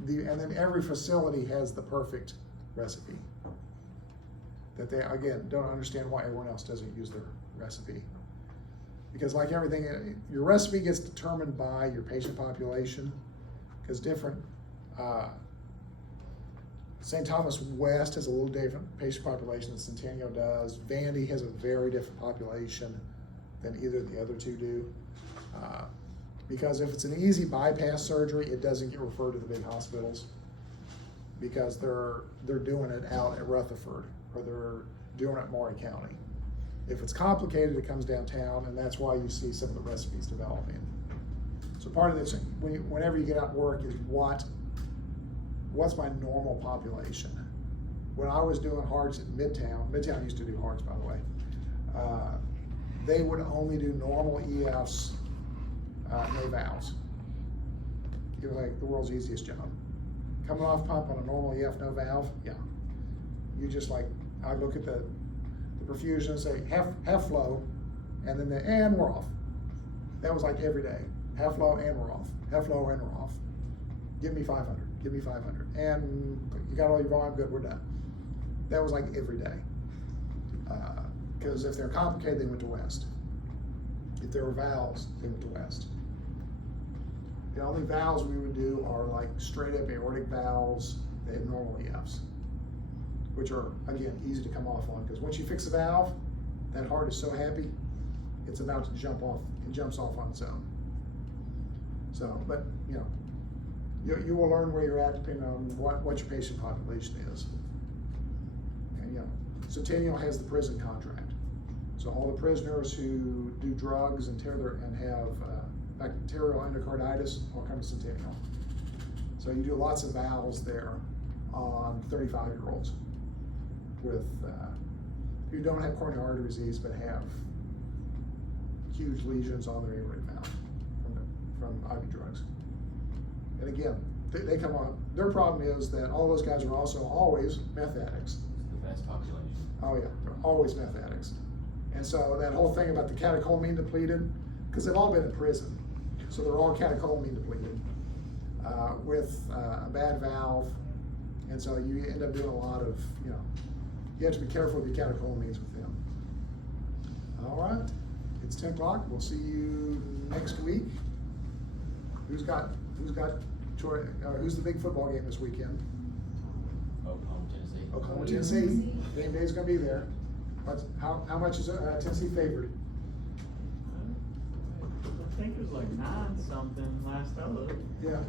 and then every facility has the perfect recipe. That they, again, don't understand why everyone else doesn't use their recipe. Because like everything, your recipe gets determined by your patient population, because different, St. Thomas West has a little different patient population than Centennial does. Vandy has a very different population than either of the other two do. Because if it's an easy bypass surgery, it doesn't get referred to the big hospitals, because they're doing it out at Rutherford, or they're doing it at Maury County. If it's complicated, it comes downtown, and that's why you see some of the recipes developing. So part of this, whenever you get out and work, is what's my normal population? When I was doing hearts at Midtown used to do hearts, by the way, they would only do normal EFs, no valves. It was like the world's easiest job. Coming off pump on a normal EF, no valve, yeah. You just like, I look at the perfusion and say, half flow, and then and we're off. That was like every day. Half flow and we're off. Half flow and we're off. Give me 500, give me 500. And you got all your volume, good, we're done. That was like every day. Because if they're complicated, they went to West. If there were valves, they went to West. The only valves we would do are like straight up aortic valves. They have normal EFs, which are, again, easy to come off on, because once you fix a valve, that heart is so happy, it's about to jump off. It jumps off on its own. So, but you know, you will learn where you're at depending on what your patient population is. And you know, Centennial has the prison contract, so all the prisoners who do drugs and have bacterial endocarditis all come to Centennial. So you do lots of valves there on 35-year-olds with who don't have coronary artery disease but have huge lesions on their aortic valve from IV drugs. And again, they come on. Their problem is that all those guys are also always meth addicts. The vast population. Oh yeah, they're always meth addicts. And so that whole thing about the catecholamine depleted, because they've all been in prison, so they're all catecholamine depleted with a bad valve. And so you end up doing a lot of, you know, you have to be careful with your catecholamines with them. All right, it's 10 o'clock. We'll see you next week. Who's the big football game this weekend? Oklahoma, Tennessee. Oklahoma, Tennessee. Game day's gonna be there. How much is Tennessee favored? I think it was like 9 something last I looked. Yeah.